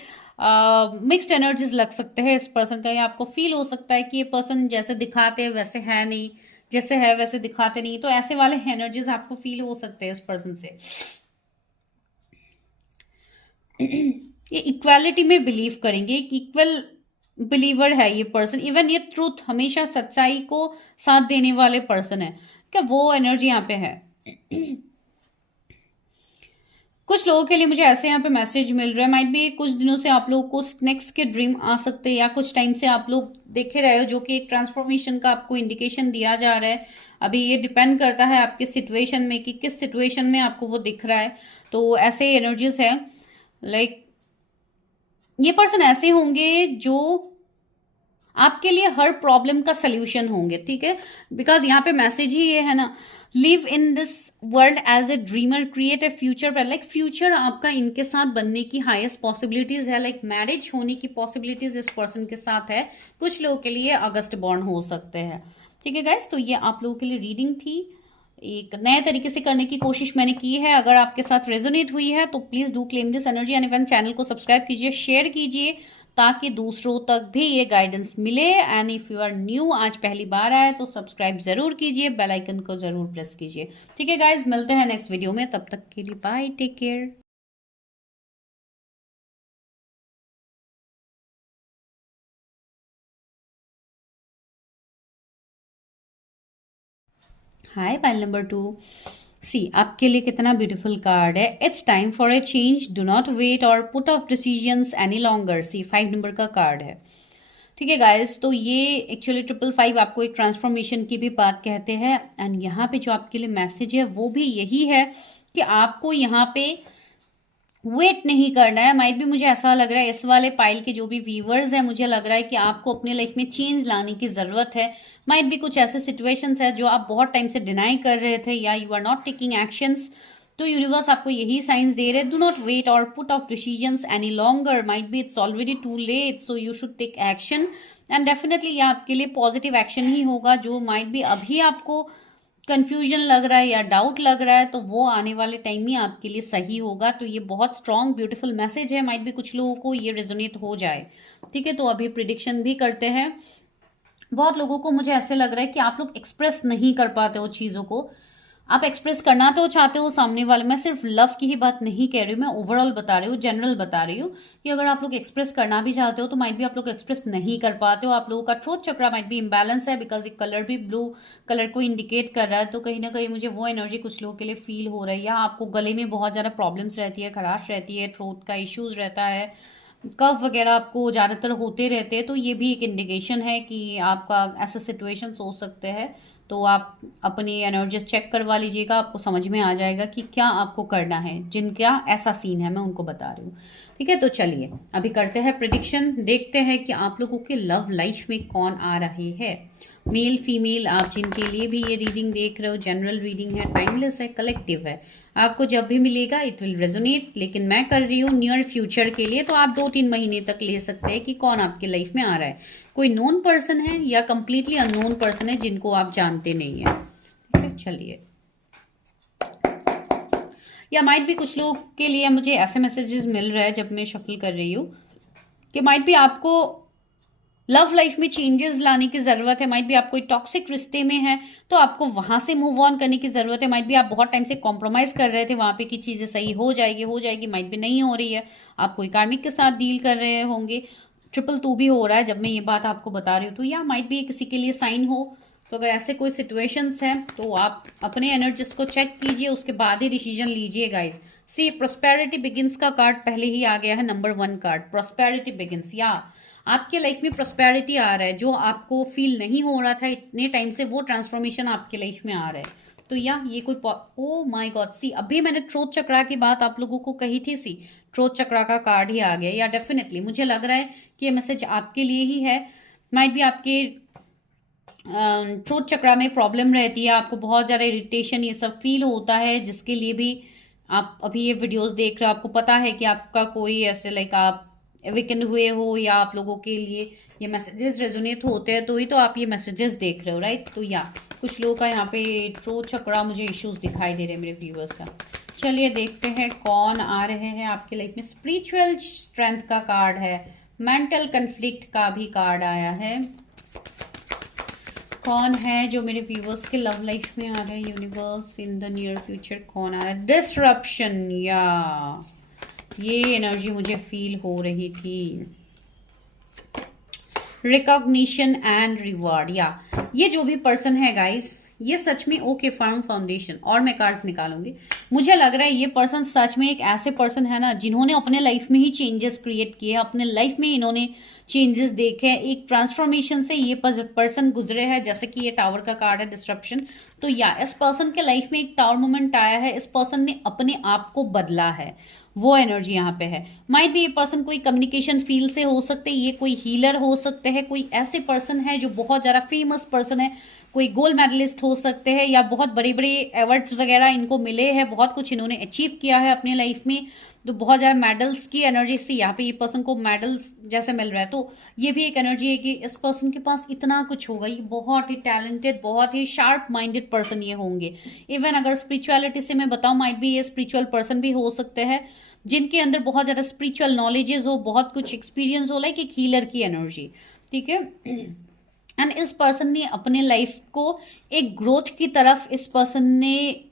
मिक्स्ड एनर्जीज लग सकते हैं इस पर्सन का, या आपको फील हो सकता है कि ये पर्सन जैसे दिखाते हैं वैसे है नहीं, जैसे है वैसे दिखाते नहीं, तो ऐसे वाले एनर्जीज आपको फील हो सकते हैं इस पर्सन से। ये इक्वालिटी में बिलीव करेंगे, एक इक्वल बिलीवर है ये पर्सन। इवन ये ट्रूथ, हमेशा सच्चाई को साथ देने वाले पर्सन है, क्या वो एनर्जी यहाँ पे है। कुछ लोगों के लिए मुझे ऐसे यहाँ पे मैसेज मिल रहा है, माइट भी कुछ दिनों से आप लोगों को स्नेक्स के ड्रीम आ सकते हैं, या कुछ टाइम से आप लोग देखे रहे हो, जो कि एक ट्रांसफॉर्मेशन का आपको इंडिकेशन दिया जा रहा है। अभी ये डिपेंड करता है आपके सिचुएशन में कि किस सिचुएशन में आपको वो दिख रहा है। तो ऐसे एनर्जीज है, लाइक ये पर्सन ऐसे होंगे जो आपके लिए हर प्रॉब्लम का सल्यूशन होंगे, ठीक है, बिकॉज यहाँ पे मैसेज ही ये है ना, live in this world as a dreamer, create a future पर, लाइक फ्यूचर आपका इनके साथ बनने की हाईएस्ट पॉसिबिलिटीज है, लाइक मैरिज होने की पॉसिबिलिटीज इस पर्सन के साथ है। कुछ लोगों के लिए अगस्त बॉर्न हो सकते हैं, ठीक है गाइस। तो ये आप लोगों के लिए रीडिंग थी, एक नए तरीके से करने की कोशिश मैंने की है। अगर आपके साथ रेजोनेट हुई है तो please do claim this energy, and even channel को सब्सक्राइब कीजिए, शेयर कीजिए, ताकि दूसरों तक भी ये गाइडेंस मिले। And if you are new, आज पहली बार आए, तो सब्सक्राइब जरूर कीजिए, बेल आइकन को जरूर प्रेस कीजिए, ठीक है गाइज। मिलते हैं नेक्स्ट वीडियो में, तब तक के लिए bye, take care. Hi pile number 2, see आपके लिए कितना ब्यूटीफुल कार्ड है। It's time for a change, do not wait और put off decisions any longer. See 5 number का कार्ड है, ठीक है गाइस। तो ये एक्चुअली 555 आपको एक ट्रांसफॉर्मेशन की भी बात कहते हैं। एंड यहाँ पे जो आपके लिए मैसेज है वो भी यही है कि आपको यहाँ पे वेट नहीं करना है। माइट भी मुझे ऐसा लग रहा है, इस वाले पाइल के जो भी व्यूवर्स हैं, मुझे लग रहा है कि आपको अपने लाइफ में चेंज लाने की जरूरत है। माइट भी कुछ ऐसे सिचुएशंस है जो आप बहुत टाइम से डिनाई कर रहे थे, या you are not taking actions, तो यूनिवर्स आपको यही साइंस दे रहे हैं, डू नॉट वेट और put off decisions any longer, might be it's already too late, so you should take action. And definitely ये आपके लिए पॉजिटिव एक्शन ही होगा। जो माइट भी अभी आपको कंफ्यूजन लग रहा है या डाउट लग रहा है, तो वो आने वाले टाइम में आपके लिए सही होगा। तो ये बहुत स्ट्रॉन्ग ब्यूटीफुल मैसेज है, माइट भी कुछ लोगों को ये रेजोनेट हो जाए, ठीक है। तो अभी प्रिडिक्शन भी करते हैं। बहुत लोगों को मुझे ऐसे लग रहा है कि आप लोग एक्सप्रेस नहीं कर पाते हो चीज़ों को, आप एक्सप्रेस करना तो चाहते हो सामने वाले, मैं सिर्फ लव की ही बात नहीं कह रही हूँ, मैं ओवरऑल बता रही हूँ, जनरल बता रही हूँ कि अगर आप लोग एक्सप्रेस करना भी चाहते हो तो माइट भी आप लोग एक्सप्रेस नहीं कर पाते हो, आप लोगों का थ्रोट चक्रा माइट भी इम्बैलेंस है, बिकॉज एक कलर भी ब्लू कलर को इंडिकेट कर रहा है। तो कहीं ना कहीं मुझे वो एनर्जी कुछ लोगों के लिए फील हो रही है, या आपको गले में बहुत ज़्यादा प्रॉब्लम्स रहती है, खराश रहती है, थ्रोट का इश्यूज रहता है, कफ वगैरह आपको ज़्यादातर होते रहते हैं, तो ये भी एक इंडिकेशन है कि आपका ऐसा सिचुएशन हो सकते हैं। तो आप अपनी एनर्जीज चेक करवा लीजिएगा, आपको समझ में आ जाएगा कि क्या आपको करना है, जिनका ऐसा सीन है मैं उनको बता रही हूँ। ठीक है, तो चलिए अभी करते हैं प्रिडिक्शन, देखते हैं कि आप लोगों के लव लाइफ में कौन आ रहे हैं, मेल फीमेल, आप जिनके लिए भी ये रीडिंग देख रहे हो। जनरल रीडिंग है, टाइमलेस है, कलेक्टिव है, आपको जब भी मिलेगा इट विल रेजोनेट, लेकिन मैं कर रही हूँ नियर फ्यूचर के लिए, तो आप 2-3 महीने तक ले सकते हैं कि कौन आपके लाइफ में आ रहा है, कोई नोन पर्सन है या कंप्लीटली अननोन पर्सन है जिनको आप जानते नहीं है। ठीक है, चलिए। या माइट भी कुछ लोग के लिए मुझे ऐसे मैसेजेस मिल रहे हैं जब मैं शफल कर रही हूँ कि माइट भी आपको लव लाइफ में चेंजेस लाने की जरूरत है, माइट भी आप कोई टॉक्सिक रिश्ते में है तो आपको वहां से मूव ऑन करने की जरूरत है, माइट भी आप बहुत टाइम से कॉम्प्रोमाइज कर रहे थे वहां पे कि चीजें सही हो जाएगी, माइट भी नहीं हो रही है, आप कोई कार्मिक के साथ डील कर रहे होंगे, 222 भी हो रहा है जब मैं ये बात आपको बता रही हूँ, तो या माइट भी किसी के लिए साइन हो। तो अगर ऐसे कोई सिचुएशंस हैं तो आप अपने एनर्जीज को चेक कीजिए, उसके बाद ही डिसीजन लीजिए गाइज। सी प्रोस्पेरिटी बिगिंस का कार्ड पहले ही आ गया है, नंबर 1 कार्ड प्रोस्पेरिटी बिगिंस, या आपके लाइफ में प्रोस्पेरिटी आ रहा है, जो आपको फील नहीं हो रहा था इतने टाइम से वो ट्रांसफॉर्मेशन आपके लाइफ में आ रहा है। तो या ये कोई ओ माय गॉड, सी अभी मैंने ट्रोथ चक्रा की बात आप लोगों को कही थी, सी ट्रोथ चक्रा का कार्ड ही आ गया। या डेफिनेटली मुझे लग रहा है कि ये मैसेज आपके लिए ही है, माइट भी आपके ट्रोथ चक्रा में प्रॉब्लम रहती है, आपको बहुत ज़्यादा इरिटेशन ये सब फील होता है, जिसके लिए भी आप अभी ये वीडियोस देख रहे हो, आपको पता है कि आपका कोई ऐसे लाइक आप वीकेंड हुए हो या आप लोगों के लिए ये मैसेजेस रेजोनेट होते हैं, तो ही तो आप ये मैसेजेस देख रहे हो, राइट। तो या कुछ लोगों का यहाँ पे ट्रोथ चक्रा मुझे इश्यूज दिखाई दे रहे हैं मेरे व्यूअर्स का। चलिए देखते हैं कौन आ रहे हैं आपके लाइफ में। स्पिरिचुअल स्ट्रेंथ का कार्ड है, मेंटल कन्फ्लिक्ट का भी कार्ड आया है। कौन है जो मेरे व्यूवर्स के लव लाइफ में आ रहा है, universe in the near future कौन आ रहा है। डिसरप्शन, या ये एनर्जी मुझे फील हो रही थी। रिकॉग्निशन एंड रिवॉर्ड, या ये जो भी पर्सन है गाइस, ये सच में ओके फर्म फाउंडेशन, और मैं कार्ड्स निकालूंगी, मुझे लग रहा है ये पर्सन सच में एक ऐसे पर्सन है ना जिन्होंने अपने लाइफ में ही चेंजेस क्रिएट किए हैं, अपने लाइफ में इन्होंने चेंजेस देखे हैं, एक ट्रांसफॉर्मेशन से ये पर्सन गुजरे हैं, जैसे कि ये टावर का कार्ड है डिस्ट्रप्शन। तो या इस पर्सन के लाइफ में एक टावर मोमेंट आया है, इस पर्सन ने अपने आप को बदला है, वो एनर्जी यहाँ पे है। माइट भी ये पर्सन कोई कम्युनिकेशन फील्ड से हो सकते हैं, ये कोई हीलर हो सकते हैं, कोई ऐसे पर्सन है जो बहुत ज्यादा फेमस पर्सन है, कोई गोल्ड मेडलिस्ट हो सकते हैं, या बहुत बड़े बड़े अवार्ड्स वगैरह इनको मिले हैं, बहुत कुछ इन्होंने अचीव किया है अपने लाइफ में, तो बहुत ज़्यादा मेडल्स की एनर्जी से यहाँ पे ये पर्सन को मेडल्स जैसे मिल रहा है। तो ये भी एक एनर्जी है कि इस पर्सन के पास इतना कुछ होगा, ये बहुत ही टैलेंटेड, बहुत ही शार्प माइंडेड पर्सन ये होंगे। इवन अगर स्पिरिचुअलिटी से मैं बताऊँ, माइट भी ये स्पिरिचुअल पर्सन भी हो सकते हैं जिनके अंदर बहुत ज़्यादा स्पिरिचुअल नॉलेजेस हो, बहुत कुछ एक्सपीरियंस हो, लाइक एक हीलर की एनर्जी। ठीक है, एंड इस पर्सन ने अपने लाइफ को एक ग्रोथ की तरफ, इस पर्सन ने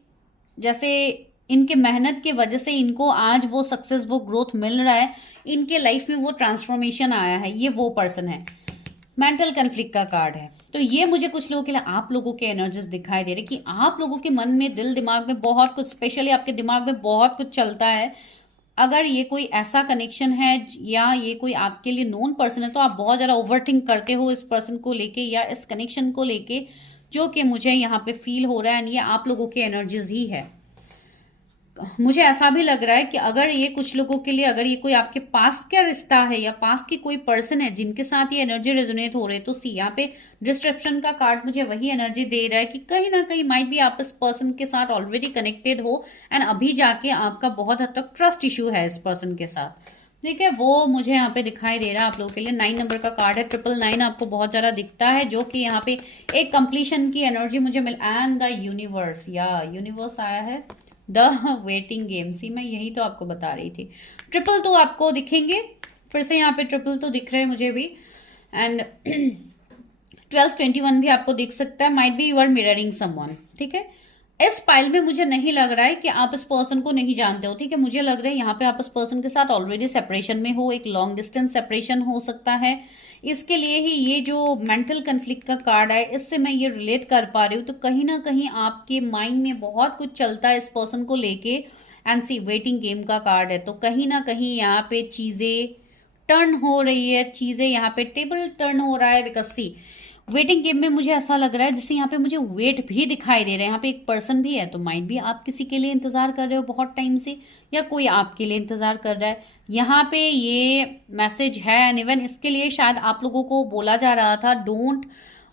जैसे इनके मेहनत की वजह से इनको आज वो सक्सेस, वो ग्रोथ मिल रहा है, इनके लाइफ में वो ट्रांसफॉर्मेशन आया है, ये वो पर्सन है। मेंटल कन्फ्लिक्ट का कार्ड है, तो ये मुझे कुछ लोगों के लिए आप लोगों के एनर्जीज दिखाई दे रहे कि आप लोगों के मन में, दिल दिमाग में बहुत कुछ, स्पेशली आपके दिमाग में बहुत कुछ चलता है। अगर ये कोई ऐसा कनेक्शन है या ये कोई आपके लिए नोन पर्सन है, तो आप बहुत ज़्यादा ओवरथिंक करते हो इस पर्सन को लेके या इस कनेक्शन को लेके, जो कि मुझे यहाँ पे फील हो रहा है, ये आप लोगों के एनर्जीज ही है। मुझे ऐसा भी लग रहा है कि अगर ये कुछ लोगों के लिए, अगर ये कोई आपके पास्ट का रिश्ता है या पास्ट की कोई पर्सन है जिनके साथ ये एनर्जी रेजोनेट हो रहे हैं, तो सी यहाँ पे डिस्ट्रप्शन का कार्ड मुझे वही एनर्जी दे रहा है कि कहीं ना कहीं माइट भी आप इस पर्सन के साथ ऑलरेडी कनेक्टेड हो, एंड अभी जाके आपका बहुत हद तक ट्रस्ट इश्यू है इस पर्सन के साथ। ठीक है, वो मुझे यहाँ पे दिखाई दे रहा है आप लोगों के लिए। 9 नंबर का कार्ड है, 999 आपको बहुत ज्यादा दिखता है, जो कि यहाँ पे एक कंप्लीशन की एनर्जी मुझे मिल, एंड द यूनिवर्स, या यूनिवर्स आया है, द वेटिंग गेम। सी मैं यही तो आपको बता रही थी। 222 आपको दिखेंगे, फिर से यहाँ पे 222 दिख रहे हैं मुझे भी, एंड 1221 भी आपको दिख सकता है। Might be you are mirroring someone, ठीक है। इस पाइल में मुझे नहीं लग रहा है कि आप इस पर्सन को नहीं जानते हो, ठीक है। मुझे लग रहा है यहाँ पे आप इस पर्सन के साथ ऑलरेडी सेपरेशन में हो, एक लॉन्ग डिस्टेंस सेपरेशन हो सकता है। इसके लिए ही ये जो मेंटल कन्फ्लिक्ट का कार्ड है, इससे मैं ये रिलेट कर पा रही हूँ। तो कहीं ना कहीं आपके माइंड में बहुत कुछ चलता है इस पर्सन को लेके। एंड सी वेटिंग गेम का कार्ड है, तो कहीं ना कहीं यहाँ पे चीजें टर्न हो रही है, चीजें यहाँ पे टेबल टर्न हो रहा है। बिकॉज सी वेटिंग गेम में मुझे ऐसा लग रहा है जैसे यहाँ पे मुझे वेट भी दिखाई दे रहा है, यहाँ पे एक पर्सन भी है, तो माइंड भी आप किसी के लिए इंतजार कर रहे हो बहुत टाइम से, या कोई आपके लिए इंतजार कर रहा है। यहाँ पे ये मैसेज है। एंड इवन इसके लिए शायद आप लोगों को बोला जा रहा था, डोंट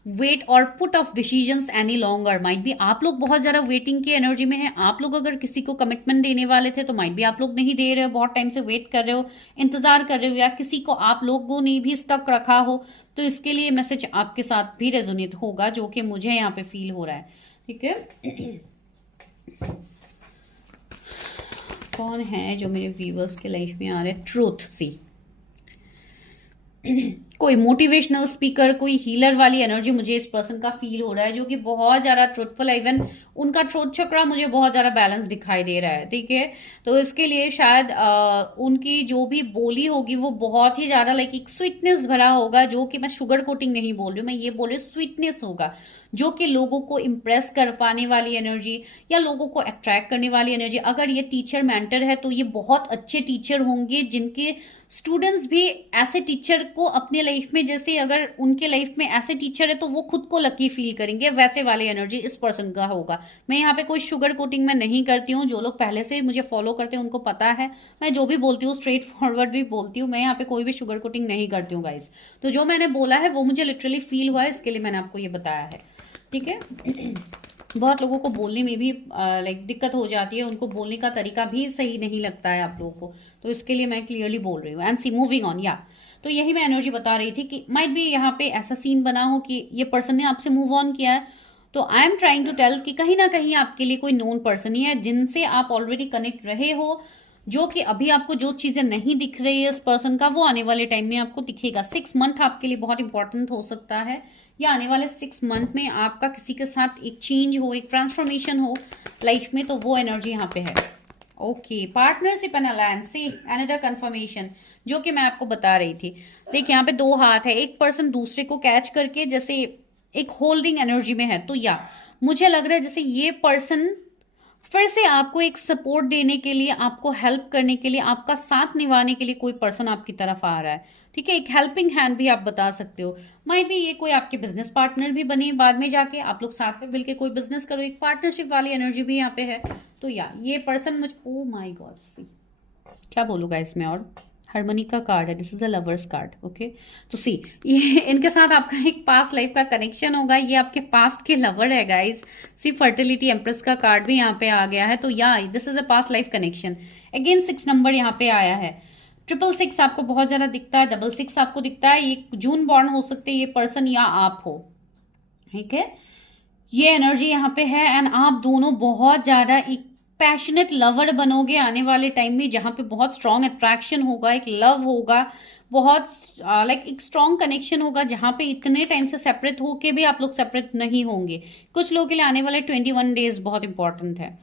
वेट और put off decisions any longer. Might भी आप लोग बहुत ज्यादा वेटिंग की एनर्जी में हैं। आप लोग अगर किसी को कमिटमेंट देने वाले थे तो माइट भी आप लोग नहीं दे रहे हो, बहुत टाइम से वेट कर रहे हो, इंतजार कर रहे हो, या किसी को आप लोगों ने भी स्टक रखा हो। तो इसके लिए मैसेज आपके साथ भी रेजोनेट होगा, जो कि मुझे यहाँ पे फील हो रहा है, ठीक है। कौन है जो मेरे व्यूवर्स के लाइफ में आ रहे हैं? ट्रूथ सी कोई मोटिवेशनल स्पीकर, कोई हीलर वाली एनर्जी मुझे इस पर्सन का फील हो रहा है, जो कि बहुत ज्यादा ट्रूथफुल है। इवन उनका थ्रोट चक्रा मुझे बहुत ज्यादा बैलेंस दिखाई दे रहा है, ठीक है। तो इसके लिए शायद उनकी जो भी बोली होगी वो बहुत ही ज्यादा लाइक एक स्वीटनेस भरा होगा, जो कि मैं शुगर कोटिंग नहीं बोल रही हूँ, मैं ये बोल रही हूँ स्वीटनेस होगा, जो कि लोगों को इंप्रेस कर पाने वाली एनर्जी या लोगों को अट्रैक्ट करने वाली एनर्जी। अगर ये टीचर मेंटर है तो ये बहुत अच्छे टीचर होंगे, जिनके स्टूडेंट्स भी ऐसे टीचर को अपने लाइफ में, जैसे अगर उनके लाइफ में ऐसे टीचर है तो वो खुद को लकी फील करेंगे, वैसे वाले एनर्जी इस पर्सन का होगा। मैं यहाँ पे कोई शुगर कोटिंग में नहीं करती हूँ, जो लोग पहले से मुझे फॉलो करते हैं उनको पता है, मैं जो भी बोलती हूँ स्ट्रेट फॉरवर्ड भी बोलती हूँ, मैं यहाँ पे कोई भी शुगर कोटिंग नहीं करती हूँ गाइज। तो जो मैंने बोला है वो मुझे लिटरली फील हुआ है, इसके लिए मैंने आपको ये बताया है, ठीक है। बहुत लोगों को बोलने में भी लाइक दिक्कत हो जाती है, उनको बोलने का तरीका भी सही नहीं लगता है आप लोगों को, तो इसके लिए मैं क्लियरली बोल रही हूँ। एंड सी मूविंग ऑन, या तो यही मैं एनर्जी बता रही थी कि माइट भी यहाँ पे ऐसा सीन बना हो कि ये पर्सन ने आपसे मूव ऑन किया है, तो I am trying to tell कि कहीं ना कहीं आपके लिए कोई नोन पर्सन ही है, जिनसे आप ऑलरेडी कनेक्ट रहे हो, जो कि अभी आपको जो चीजें नहीं दिख रही है इस पर्सन का, वो आने वाले टाइम में आपको दिखेगा। 6 मंथ आपके लिए बहुत इंपॉर्टेंट हो सकता है, या आने वाले 6 मंथ में आपका किसी के साथ एक चेंज हो, एक ट्रांसफॉर्मेशन हो लाइफ में, तो वो एनर्जी यहाँ पे है। Okay, partnership and alliance, see another confirmation जो कि मैं आपको बता रही थी। देखिए यहाँ पे 2 हाथ है, एक पर्सन दूसरे को कैच करके जैसे एक होल्डिंग एनर्जी में है, तो या मुझे लग रहा है जैसे ये पर्सन फिर से आपको एक सपोर्ट देने के लिए, आपको हेल्प करने के लिए, आपका साथ निभाने के लिए कोई पर्सन आपकी तरफ आ रहा है, ठीक है। एक हेल्पिंग हैंड भी आप बता सकते हो। माइट भी ये कोई आपके बिजनेस पार्टनर भी बने, बाद में जाके आप लोग साथ में मिलकर कोई बिजनेस करो, एक पार्टनरशिप वाली एनर्जी भी यहाँ पे है। तो या ये पर्सन मुझे, ओ माय गॉड, सी क्या बोलूंगा इसमें, और हार्मनी का कार्ड है, this is the lovers card, okay. तो सी ये इनके साथ आपका एक पास्ट लाइफ का कनेक्शन होगा, ये आपके पास्ट के लवर है गाइज। सी फर्टिलिटी एम्प्रेस का कार्ड भी यहाँ पे आ गया है, तो या this is a past life connection. Again 6 number यहाँ पे आया है, 666 आपको बहुत ज्यादा दिखता है, 66 आपको दिखता है, ये जून बॉर्न हो सकते हैं ये पर्सन या आप हो, ठीक है। ये एनर्जी यहाँ पे है, एंड आप दोनों बहुत ज्यादा एक पैशनेट लवर बनोगे आने वाले टाइम में, जहां पे बहुत स्ट्रॉन्ग अट्रैक्शन होगा, एक लव होगा, बहुत लाइक एक स्ट्रॉन्ग कनेक्शन होगा, जहां पे इतने टाइम से सेपरेट होके भी आप लोग सेपरेट नहीं होंगे। कुछ लोगों के लिए आने वाले 21 डेज बहुत इंपॉर्टेंट है,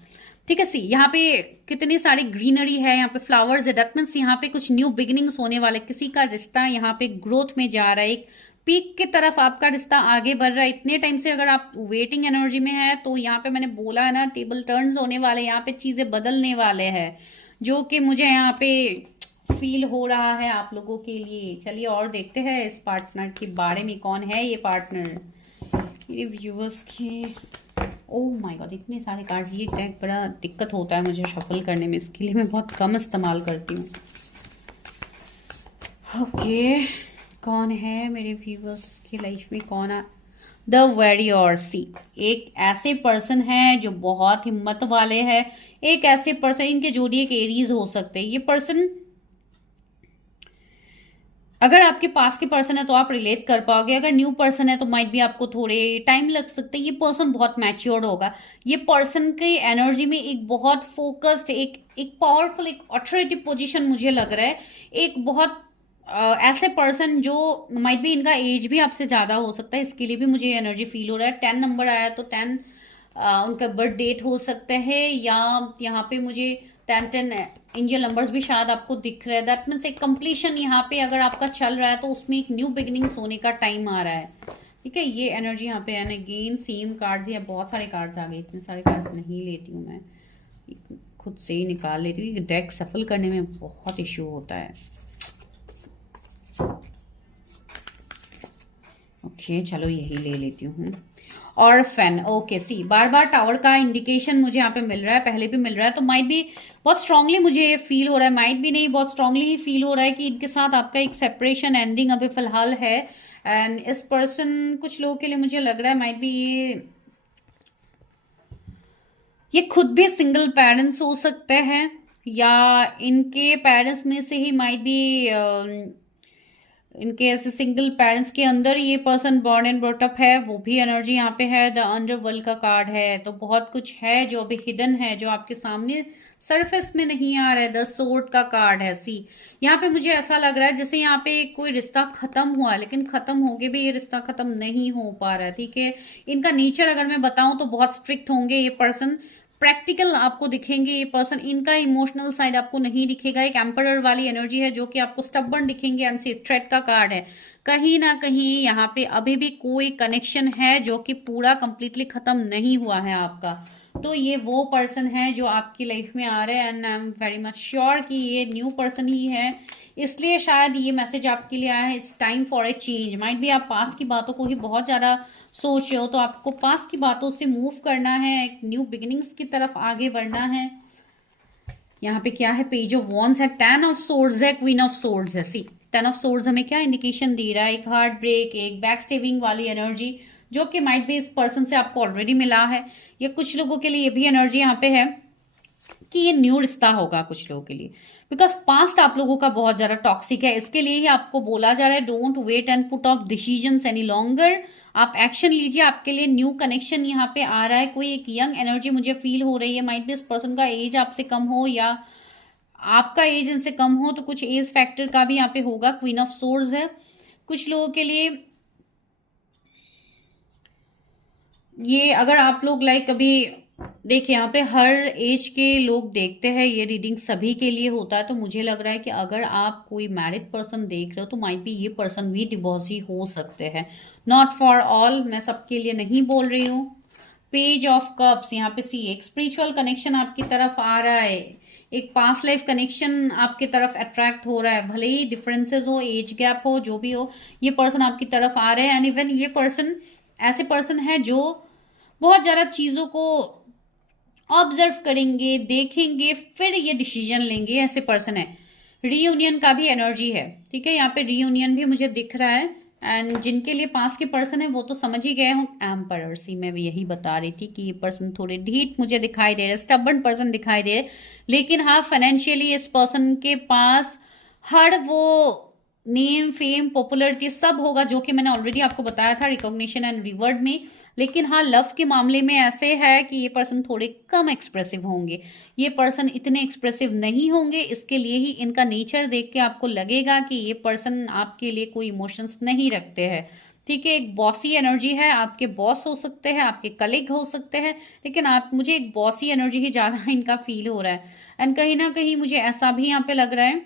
ठीक है। सी यहाँ पे कितनी सारी ग्रीनरी है, यहाँ पे फ्लावर्स है, दैट मीन्स यहाँ पे कुछ न्यू बिगिनिंग्स होने वाले, किसी का रिश्ता यहाँ पे ग्रोथ में जा रहा है, एक पीक की तरफ आपका रिश्ता आगे बढ़ रहा है। इतने टाइम से अगर आप वेटिंग एनर्जी में है, तो यहाँ पे मैंने बोला है ना, टेबल टर्न्स होने वाले, यहाँ पे चीजें बदलने वाले हैं, जो कि मुझे यहाँ पे फील हो रहा है आप लोगों के लिए। चलिए और देखते हैं इस पार्टनर के बारे में, कौन है ये पार्टनर मेरे व्यूवर्स के। ओह माय गॉड, इतने सारे कार्ड्स, ये टैग बड़ा दिक्कत होता है मुझे शफल करने में, इसके लिए मैं बहुत कम इस्तेमाल करती हूँ। ओके, कौन है मेरे व्यूवर्स की लाइफ में, कौन है द वॉरियर। सी एक ऐसे पर्सन है जो बहुत हिम्मत वाले हैं, एक ऐसे पर्सन, इनके जोड़िए एरीज हो सकते हैं। ये पर्सन अगर आपके पास के पर्सन है तो आप रिलेट कर पाओगे, अगर न्यू पर्सन है तो माइट भी आपको थोड़े टाइम लग सकते हैं। ये पर्सन बहुत मैच्योर्ड होगा, ये पर्सन की एनर्जी में एक बहुत फोकस्ड, एक पावरफुल, एक अथॉरिटी पोजीशन मुझे लग रहा है। एक बहुत ऐसे पर्सन जो माइट भी, इनका एज भी आपसे ज्यादा हो सकता है, इसके लिए भी मुझे एनर्जी फील हो रहा है। 10 नंबर आया तो 10 उनका बर्थ डेट हो सकता है, या यहाँ पे मुझे 10 एंजल नंबर्स भी शायद आपको दिख रहा है। दैट मीन्स एक कंप्लीशन यहाँ पे अगर आपका चल रहा है तो उसमें एक न्यू बिगिनिंग्स होने का टाइम आ रहा है। ठीक है, ये एनर्जी यहाँ पे है। अगेन सेम कार्ड्स, या बहुत सारे कार्ड्स आ गए, इतने सारे कार्ड्स नहीं लेती हूँ मैं, खुद से ही निकाल लेती हूँ। डेक सफल करने में बहुत इश्यू होता है। ओके चलो यही ले लेती हूँ। और फैन, ओके सी, बार बार टावर का इंडिकेशन मुझे यहाँ पे मिल रहा है, पहले भी मिल रहा है, तो माइट भी बहुत स्ट्रांगली मुझे ये फील हो रहा है, माइट भी नहीं, बहुत स्ट्रांगली ही फील हो रहा है कि इनके साथ आपका एक सेपरेशन एंडिंग अभी फिलहाल है। एंड इस पर्सन, कुछ लोगों के लिए मुझे लग रहा है माइट भी ये खुद भी सिंगल पेरेंट्स हो सकते हैं, या इनके पेरेंट्स में से ही माइट भी इनके ऐसे सिंगल पेरेंट्स के अंदर ये person born and brought up है, वो भी एनर्जी यहाँ पे है। द अंडरवर्ल्ड का कार्ड है, तो बहुत कुछ है जो अभी हिडन है, जो आपके सामने सरफेस में नहीं आ रहा है। द सोर्ड का कार्ड है। सी, यहाँ पे मुझे ऐसा लग रहा है जैसे यहाँ पे कोई रिश्ता खत्म हुआ, लेकिन खत्म होके भी ये रिश्ता खत्म नहीं हो पा रहा है। ठीक है, इनका नेचर अगर मैं बताऊं तो बहुत स्ट्रिक्ट होंगे ये पर्सन, प्रैक्टिकल आपको दिखेंगे ये पर्सन, इनका इमोशनल साइड आपको नहीं दिखेगा। एक एम्परर वाली एनर्जी है जो कि आपको स्टबर्न दिखेंगे। थ्रेट का कार्ड है, कहीं ना कहीं यहाँ पे अभी भी कोई कनेक्शन है जो कि पूरा कंप्लीटली खत्म नहीं हुआ है आपका। तो ये वो पर्सन है जो आपकी लाइफ में आ रहे हैं, and I am very much sure कि ये न्यू पर्सन ही है, इसलिए शायद ये मैसेज आपके लिए आया है। It's time for a change. Might भी आप पास्ट की बातों को ही बहुत ज्यादा सोच रहे हो, तो आपको पास्ट की बातों से मूव करना है, एक न्यू बिगिनिंग्स की तरफ आगे बढ़ना है। यहाँ पे क्या है, पेज ऑफ वॉन्ड्स है, 10 ऑफ सोर्ड्स है, क्वीन ऑफ सोर्ड्स है। सी, 10 ऑफ सोर्ड्स हमें क्या इंडिकेशन दे रहा है, एक हार्ट ब्रेक, एक बैक स्टेविंग वाली एनर्जी जो कि माइट भी इस पर्सन से आपको ऑलरेडी मिला है, या कुछ लोगों के लिए ये भी एनर्जी यहाँ पे है कि ये न्यू रिश्ता होगा कुछ लोगों के लिए, बिकॉज पास्ट आप लोगों का बहुत ज्यादा टॉक्सिक है। इसके लिए ही आपको बोला जा रहा है don't wait and put off decisions any longer, आप एक्शन लीजिए, आपके लिए न्यू कनेक्शन यहाँ पे आ रहा है। कोई एक यंग एनर्जी मुझे फील हो रही है, माइट भी इस पर्सन का एज आपसे कम हो या आपका एज इनसे कम हो, तो कुछ एज फैक्टर का भी यहाँ पे होगा। क्वीन ऑफ सोर्ड्स है, कुछ लोगों के लिए ये, अगर आप लोग लाइक कभी देखिए, यहाँ पे हर एज के लोग देखते हैं, ये रीडिंग सभी के लिए होता है। तो मुझे लग रहा है कि अगर आप कोई मैरिड पर्सन देख रहे हो तो माइट बी ये पर्सन भी डिवोर्सी हो सकते हैं। नॉट फॉर ऑल, मैं सबके लिए नहीं बोल रही हूँ। पेज ऑफ कप्स, यहाँ पे सी, एक स्पिरिचुअल कनेक्शन आपकी तरफ आ रहा है, एक पास्ट लाइफ कनेक्शन आपकी तरफ अट्रैक्ट हो रहा है, भले ही डिफरेंसेस हो, एज गैप हो, जो भी हो, ये पर्सन आपकी तरफ आ रहे हैं। एंड इवन ये पर्सन ऐसे पर्सन है जो बहुत ज्यादा चीजों को ऑब्जर्व करेंगे, देखेंगे, फिर ये डिसीजन लेंगे, ऐसे पर्सन है। रीयूनियन का भी एनर्जी है। ठीक है, यहाँ पे रीयूनियन भी मुझे दिख रहा है। एंड जिनके लिए पास के पर्सन है वो तो समझ ही गए हूँ। एम्परर, सी, मैं भी यही बता रही थी कि ये पर्सन थोड़े ढीठ मुझे दिखाई दे रहे, स्टबर्न पर्सन दिखाई दे रहे, लेकिन हाँ फाइनेंशियली इस पर्सन के पास हर वो नेम, फेम, पॉपुलरिटी सब होगा जो कि मैंने ऑलरेडी आपको बताया था, रिकॉग्निशन एंड रिवॉर्ड में। लेकिन हाँ, लव के मामले में ऐसे है कि ये पर्सन थोड़े कम एक्सप्रेसिव होंगे, ये पर्सन इतने एक्सप्रेसिव नहीं होंगे। इसके लिए ही इनका नेचर देख के आपको लगेगा कि ये पर्सन आपके लिए कोई इमोशंस नहीं रखते हैं। ठीक है, एक बॉसी एनर्जी है, आपके बॉस हो सकते हैं, आपके कलीग हो सकते हैं, लेकिन आप, मुझे एक बॉसी एनर्जी ही ज्यादा इनका फील हो रहा है। एंड कहीं ना कहीं मुझे ऐसा भी यहाँ पे लग रहा है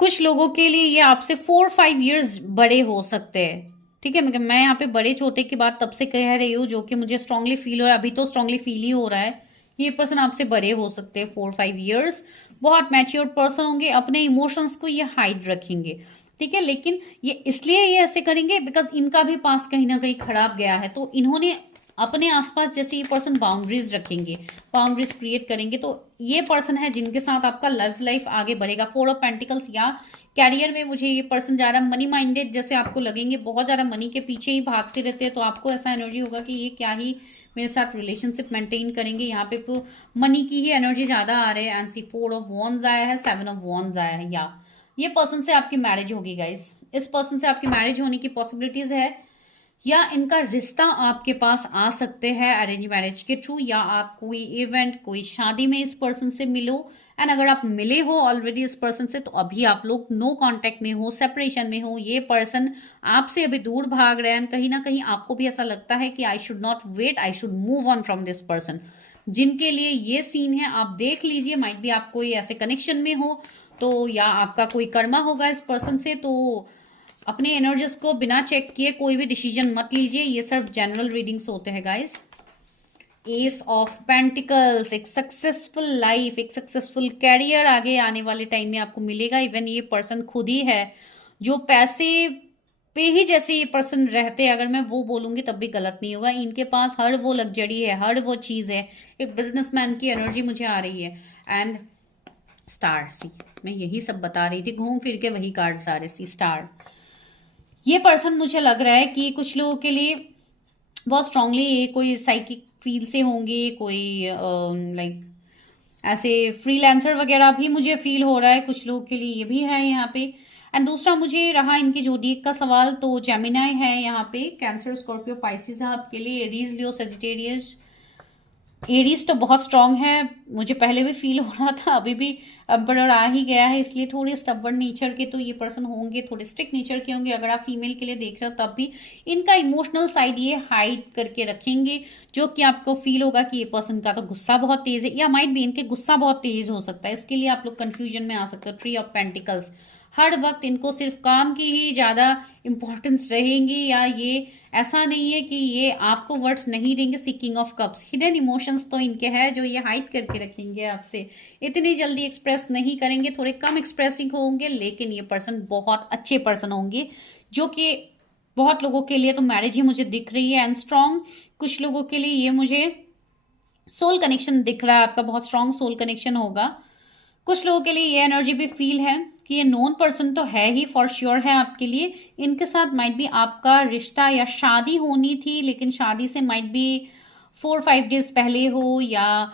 कुछ लोगों के लिए ये आपसे 4-5 years बड़े हो सकते हैं। ठीक है, मैं यहाँ पे बड़े छोटे की बात तब से कह रही हूँ जो कि मुझे स्ट्रांगली फील हो रहा है, अभी तो स्ट्रांगली फील ही हो रहा है। ये पर्सन आपसे बड़े हो सकते हैं 4-5 years, बहुत मैच्योर पर्सन होंगे, अपने इमोशंस को ये हाइड रखेंगे। ठीक है, लेकिन ये इसलिए ये ऐसे करेंगे बिकॉज इनका भी पास्ट कहीं ना कहीं खराब गया है, तो इन्होंने अपने आसपास जैसे ये पर्सन बाउंड्रीज रखेंगे, बाउंड्रीज क्रिएट करेंगे, तो ये पर्सन है जिनके साथ आपका लव लाइफ आगे बढ़ेगा। 4 ऑफ पेंटिकल्स, या कैरियर में मुझे ये पर्सन ज्यादा मनी माइंडेड जैसे आपको लगेंगे, बहुत ज्यादा मनी के पीछे ही भागते रहते हैं, तो आपको ऐसा एनर्जी होगा कि ये क्या ही मेरे साथ रिलेशनशिप मेंटेन करेंगे। यहाँ पे तो मनी की ही एनर्जी ज्यादा आ रही है। एंड सी, 4 ऑफ वॉन्ड्स आया है, 7 ऑफ वॉन्ड्स आया है, या ये पर्सन से आपकी मैरिज होगी गाइस, इस पर्सन से आपकी मैरिज होने की पॉसिबिलिटीज है। या इनका रिश्ता आपके पास आ सकते हैं अरेंज मैरिज के थ्रू, या आप कोई इवेंट, कोई शादी में इस पर्सन से मिलो। एंड अगर आप मिले हो ऑलरेडी इस पर्सन से, तो अभी आप लोग नो कांटेक्ट में हो, सेपरेशन में हो, ये पर्सन आपसे अभी दूर भाग रहे हैं। कहीं ना कहीं आपको भी ऐसा लगता है कि I should not wait, I should move on from this person. जिनके लिए ये सीन है आप देख लीजिए, माइट भी आप कोई ऐसे कनेक्शन में हो तो, या आपका कोई कर्मा होगा इस पर्सन से, तो अपने एनर्जीज को बिना चेक किए कोई भी डिसीजन मत लीजिए। ये सिर्फ जनरल रीडिंग्स होते हैं गाइस। एस ऑफ पेंटिकल्स, एक सक्सेसफुल लाइफ, एक सक्सेसफुल कैरियर आगे आने वाले टाइम में आपको मिलेगा। इवन ये पर्सन खुद ही है जो पैसे पे ही जैसे ये पर्सन रहते हैं, अगर मैं वो बोलूंगी तब भी गलत नहीं होगा। इनके पास हर वो लग्जरी है, हर वो चीज है। एक बिजनेसमैन की एनर्जी मुझे आ रही है। एंड स्टार, सी मैं यही सब बता रही थी, घूम फिर के वही कार्ड्स आ रहे, सी स्टार। ये पर्सन मुझे लग रहा है कि कुछ लोगों के लिए बहुत स्ट्रांगली कोई साइकिक फील से होंगे, कोई लाइक ऐसे फ्रीलांसर वगैरह भी मुझे फील हो रहा है कुछ लोगों के लिए, ये भी है यहाँ पे। एंड दूसरा मुझे रहा इनके जोडिएक का सवाल, तो जेमिनाई है यहाँ पे, कैंसर, स्कॉर्पियो, पाइसिस है आपके लिए, एरीज, लियो, सेजिटेरियस। एरीज तो बहुत स्ट्रांग है, मुझे पहले भी फील हो रहा था, अभी भी एम्परर आ ही गया है, इसलिए थोड़े स्टबर्न नेचर के तो ये पर्सन होंगे, थोड़े स्ट्रिक्ट नेचर के होंगे। अगर आप फीमेल के लिए देख रहे हो तब भी इनका इमोशनल साइड ये हाइड करके रखेंगे, जो कि आपको फील होगा कि ये पर्सन का तो गुस्सा बहुत तेज है, या माइट भी इनके गुस्सा बहुत तेज हो सकता है। इसके लिए आप लोग कंफ्यूजन में आ सकते हो। ट्री ऑफ पेंटिकल्स, हर वक्त इनको सिर्फ काम की ही ज्यादा इंपॉर्टेंस रहेंगी, या ये ऐसा नहीं है कि ये आपको वर्थ नहीं देंगे। Seeking of cups, hidden emotions तो इनके हैं जो ये हाइड करके रखेंगे आपसे, इतनी जल्दी एक्सप्रेस नहीं करेंगे, थोड़े कम एक्सप्रेसिंग होंगे। लेकिन ये पर्सन बहुत अच्छे पर्सन होंगे, जो कि बहुत लोगों के लिए तो मैरिज ही मुझे दिख रही है एंड स्ट्रांग। कुछ लोगों के लिए ये मुझे सोल कनेक्शन दिख रहा है, आपका बहुत स्ट्रांग सोल कनेक्शन होगा। कुछ लोगों के लिए ये एनर्जी भी फील है कि ये नोन पर्सन तो है ही, फॉर श्योर है आपके लिए। इनके साथ माइट भी आपका रिश्ता या शादी होनी थी, लेकिन शादी से माइट भी 4-5 डेज पहले हो, या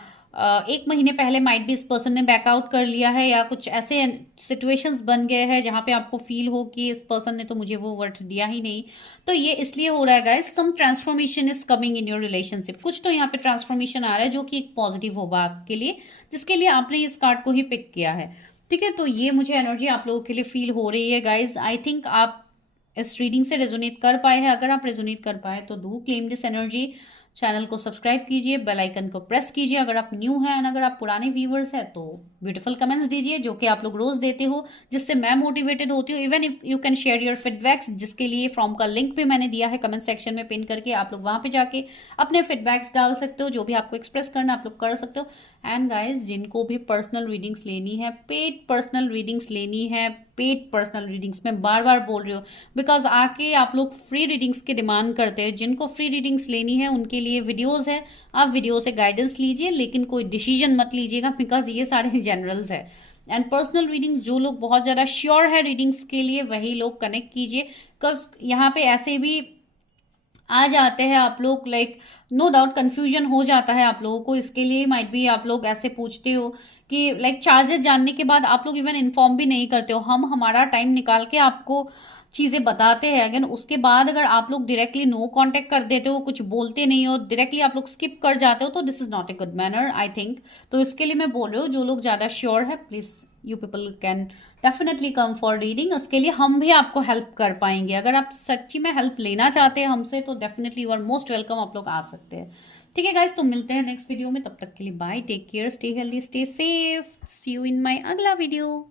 1 महीने पहले माइट भी इस पर्सन ने बैकआउट कर लिया है, या कुछ ऐसे सिचुएशंस बन गए हैं जहां पे आपको फील हो कि इस पर्सन ने तो मुझे वो वर्थ दिया ही नहीं। तो ये इसलिए हो रहा है guys, some transformation is coming in your relationship. कुछ तो यहाँ पे ट्रांसफॉर्मेशन आ रहा है जो कि एक पॉजिटिव होगा आपके लिए, जिसके लिए आपने इस कार्ड को ही पिक किया है। ठीक है, तो ये मुझे एनर्जी आप लोगों के लिए फील हो रही है गाइज। आई थिंक आप इस रीडिंग से रेजोनेट कर पाए हैं। अगर आप रेजोनेट कर पाए तो do claim this energy. Channel को सब्सक्राइब कीजिए, बेल आइकन को प्रेस कीजिए अगर आप न्यू हैं, एंड अगर आप पुराने व्यूवर्स हैं तो ब्यूटीफुल कमेंट्स दीजिए, जो कि आप लोग रोज देते हो, जिससे मैं मोटिवेटेड होती हूँ। Even if you can share your feedbacks, जिसके लिए फ्रॉम का लिंक भी मैंने दिया है कमेंट सेक्शन में पिन करके, आप लोग वहां पे जाके अपने फीडबैक्स डाल सकते हो, जो भी आपको एक्सप्रेस करना आप लोग कर सकते हो। एंड गाइज, जिनको भी पर्सनल रीडिंग्स लेनी है, पेड पर्सनल रीडिंग्स लेनी है, पेड पर्सनल रीडिंग्स, मैं बार बार बोल रही हूँ बिकॉज आके आप लोग फ्री रीडिंग्स की डिमांड करते हैं। जिनको फ्री रीडिंग्स लेनी है उनके लिए वीडियोस है, आप वीडियो से गाइडेंस लीजिए, लेकिन कोई डिसीजन मत लीजिएगा, बिकॉज ये सारे जनरल्स है। एंड पर्सनल रीडिंग्स जो लोग बहुत ज्यादा श्योर है रीडिंग्स के लिए, वही लोग कनेक्ट कीजिए, बिकॉज यहाँ पे ऐसे भी आ जाते हैं आप लोग, लाइक नो डाउट कंफ्यूजन हो जाता है आप लोगों को। इसके लिए माइट भी आप लोग ऐसे पूछते हो कि लाइक चार्जेस जानने के बाद आप लोग इवन इन्फॉर्म भी नहीं करते हो। हम हमारा टाइम निकाल के आपको चीजें बताते हैं, अगेन उसके बाद अगर आप लोग डायरेक्टली नो कांटेक्ट कर देते हो, कुछ बोलते नहीं हो, डायरेक्टली आप लोग स्किप कर जाते हो, तो this is not a good manner I think. तो इसके लिए मैं बोल रही हूँ, जो लोग ज्यादा श्योर है please you people can definitely come for reading. उसके लिए हम भी आपको हेल्प कर पाएंगे। अगर आप सच्ची में हेल्प लेना चाहते हैं हमसे, तो definitely you are most welcome, आप लोग आ सकते हैं। ठीक है गाइज, तो मिलते हैं नेक्स्ट वीडियो में, तब तक के लिए bye, take care, stay healthy, stay safe, see you in my अगला वीडियो।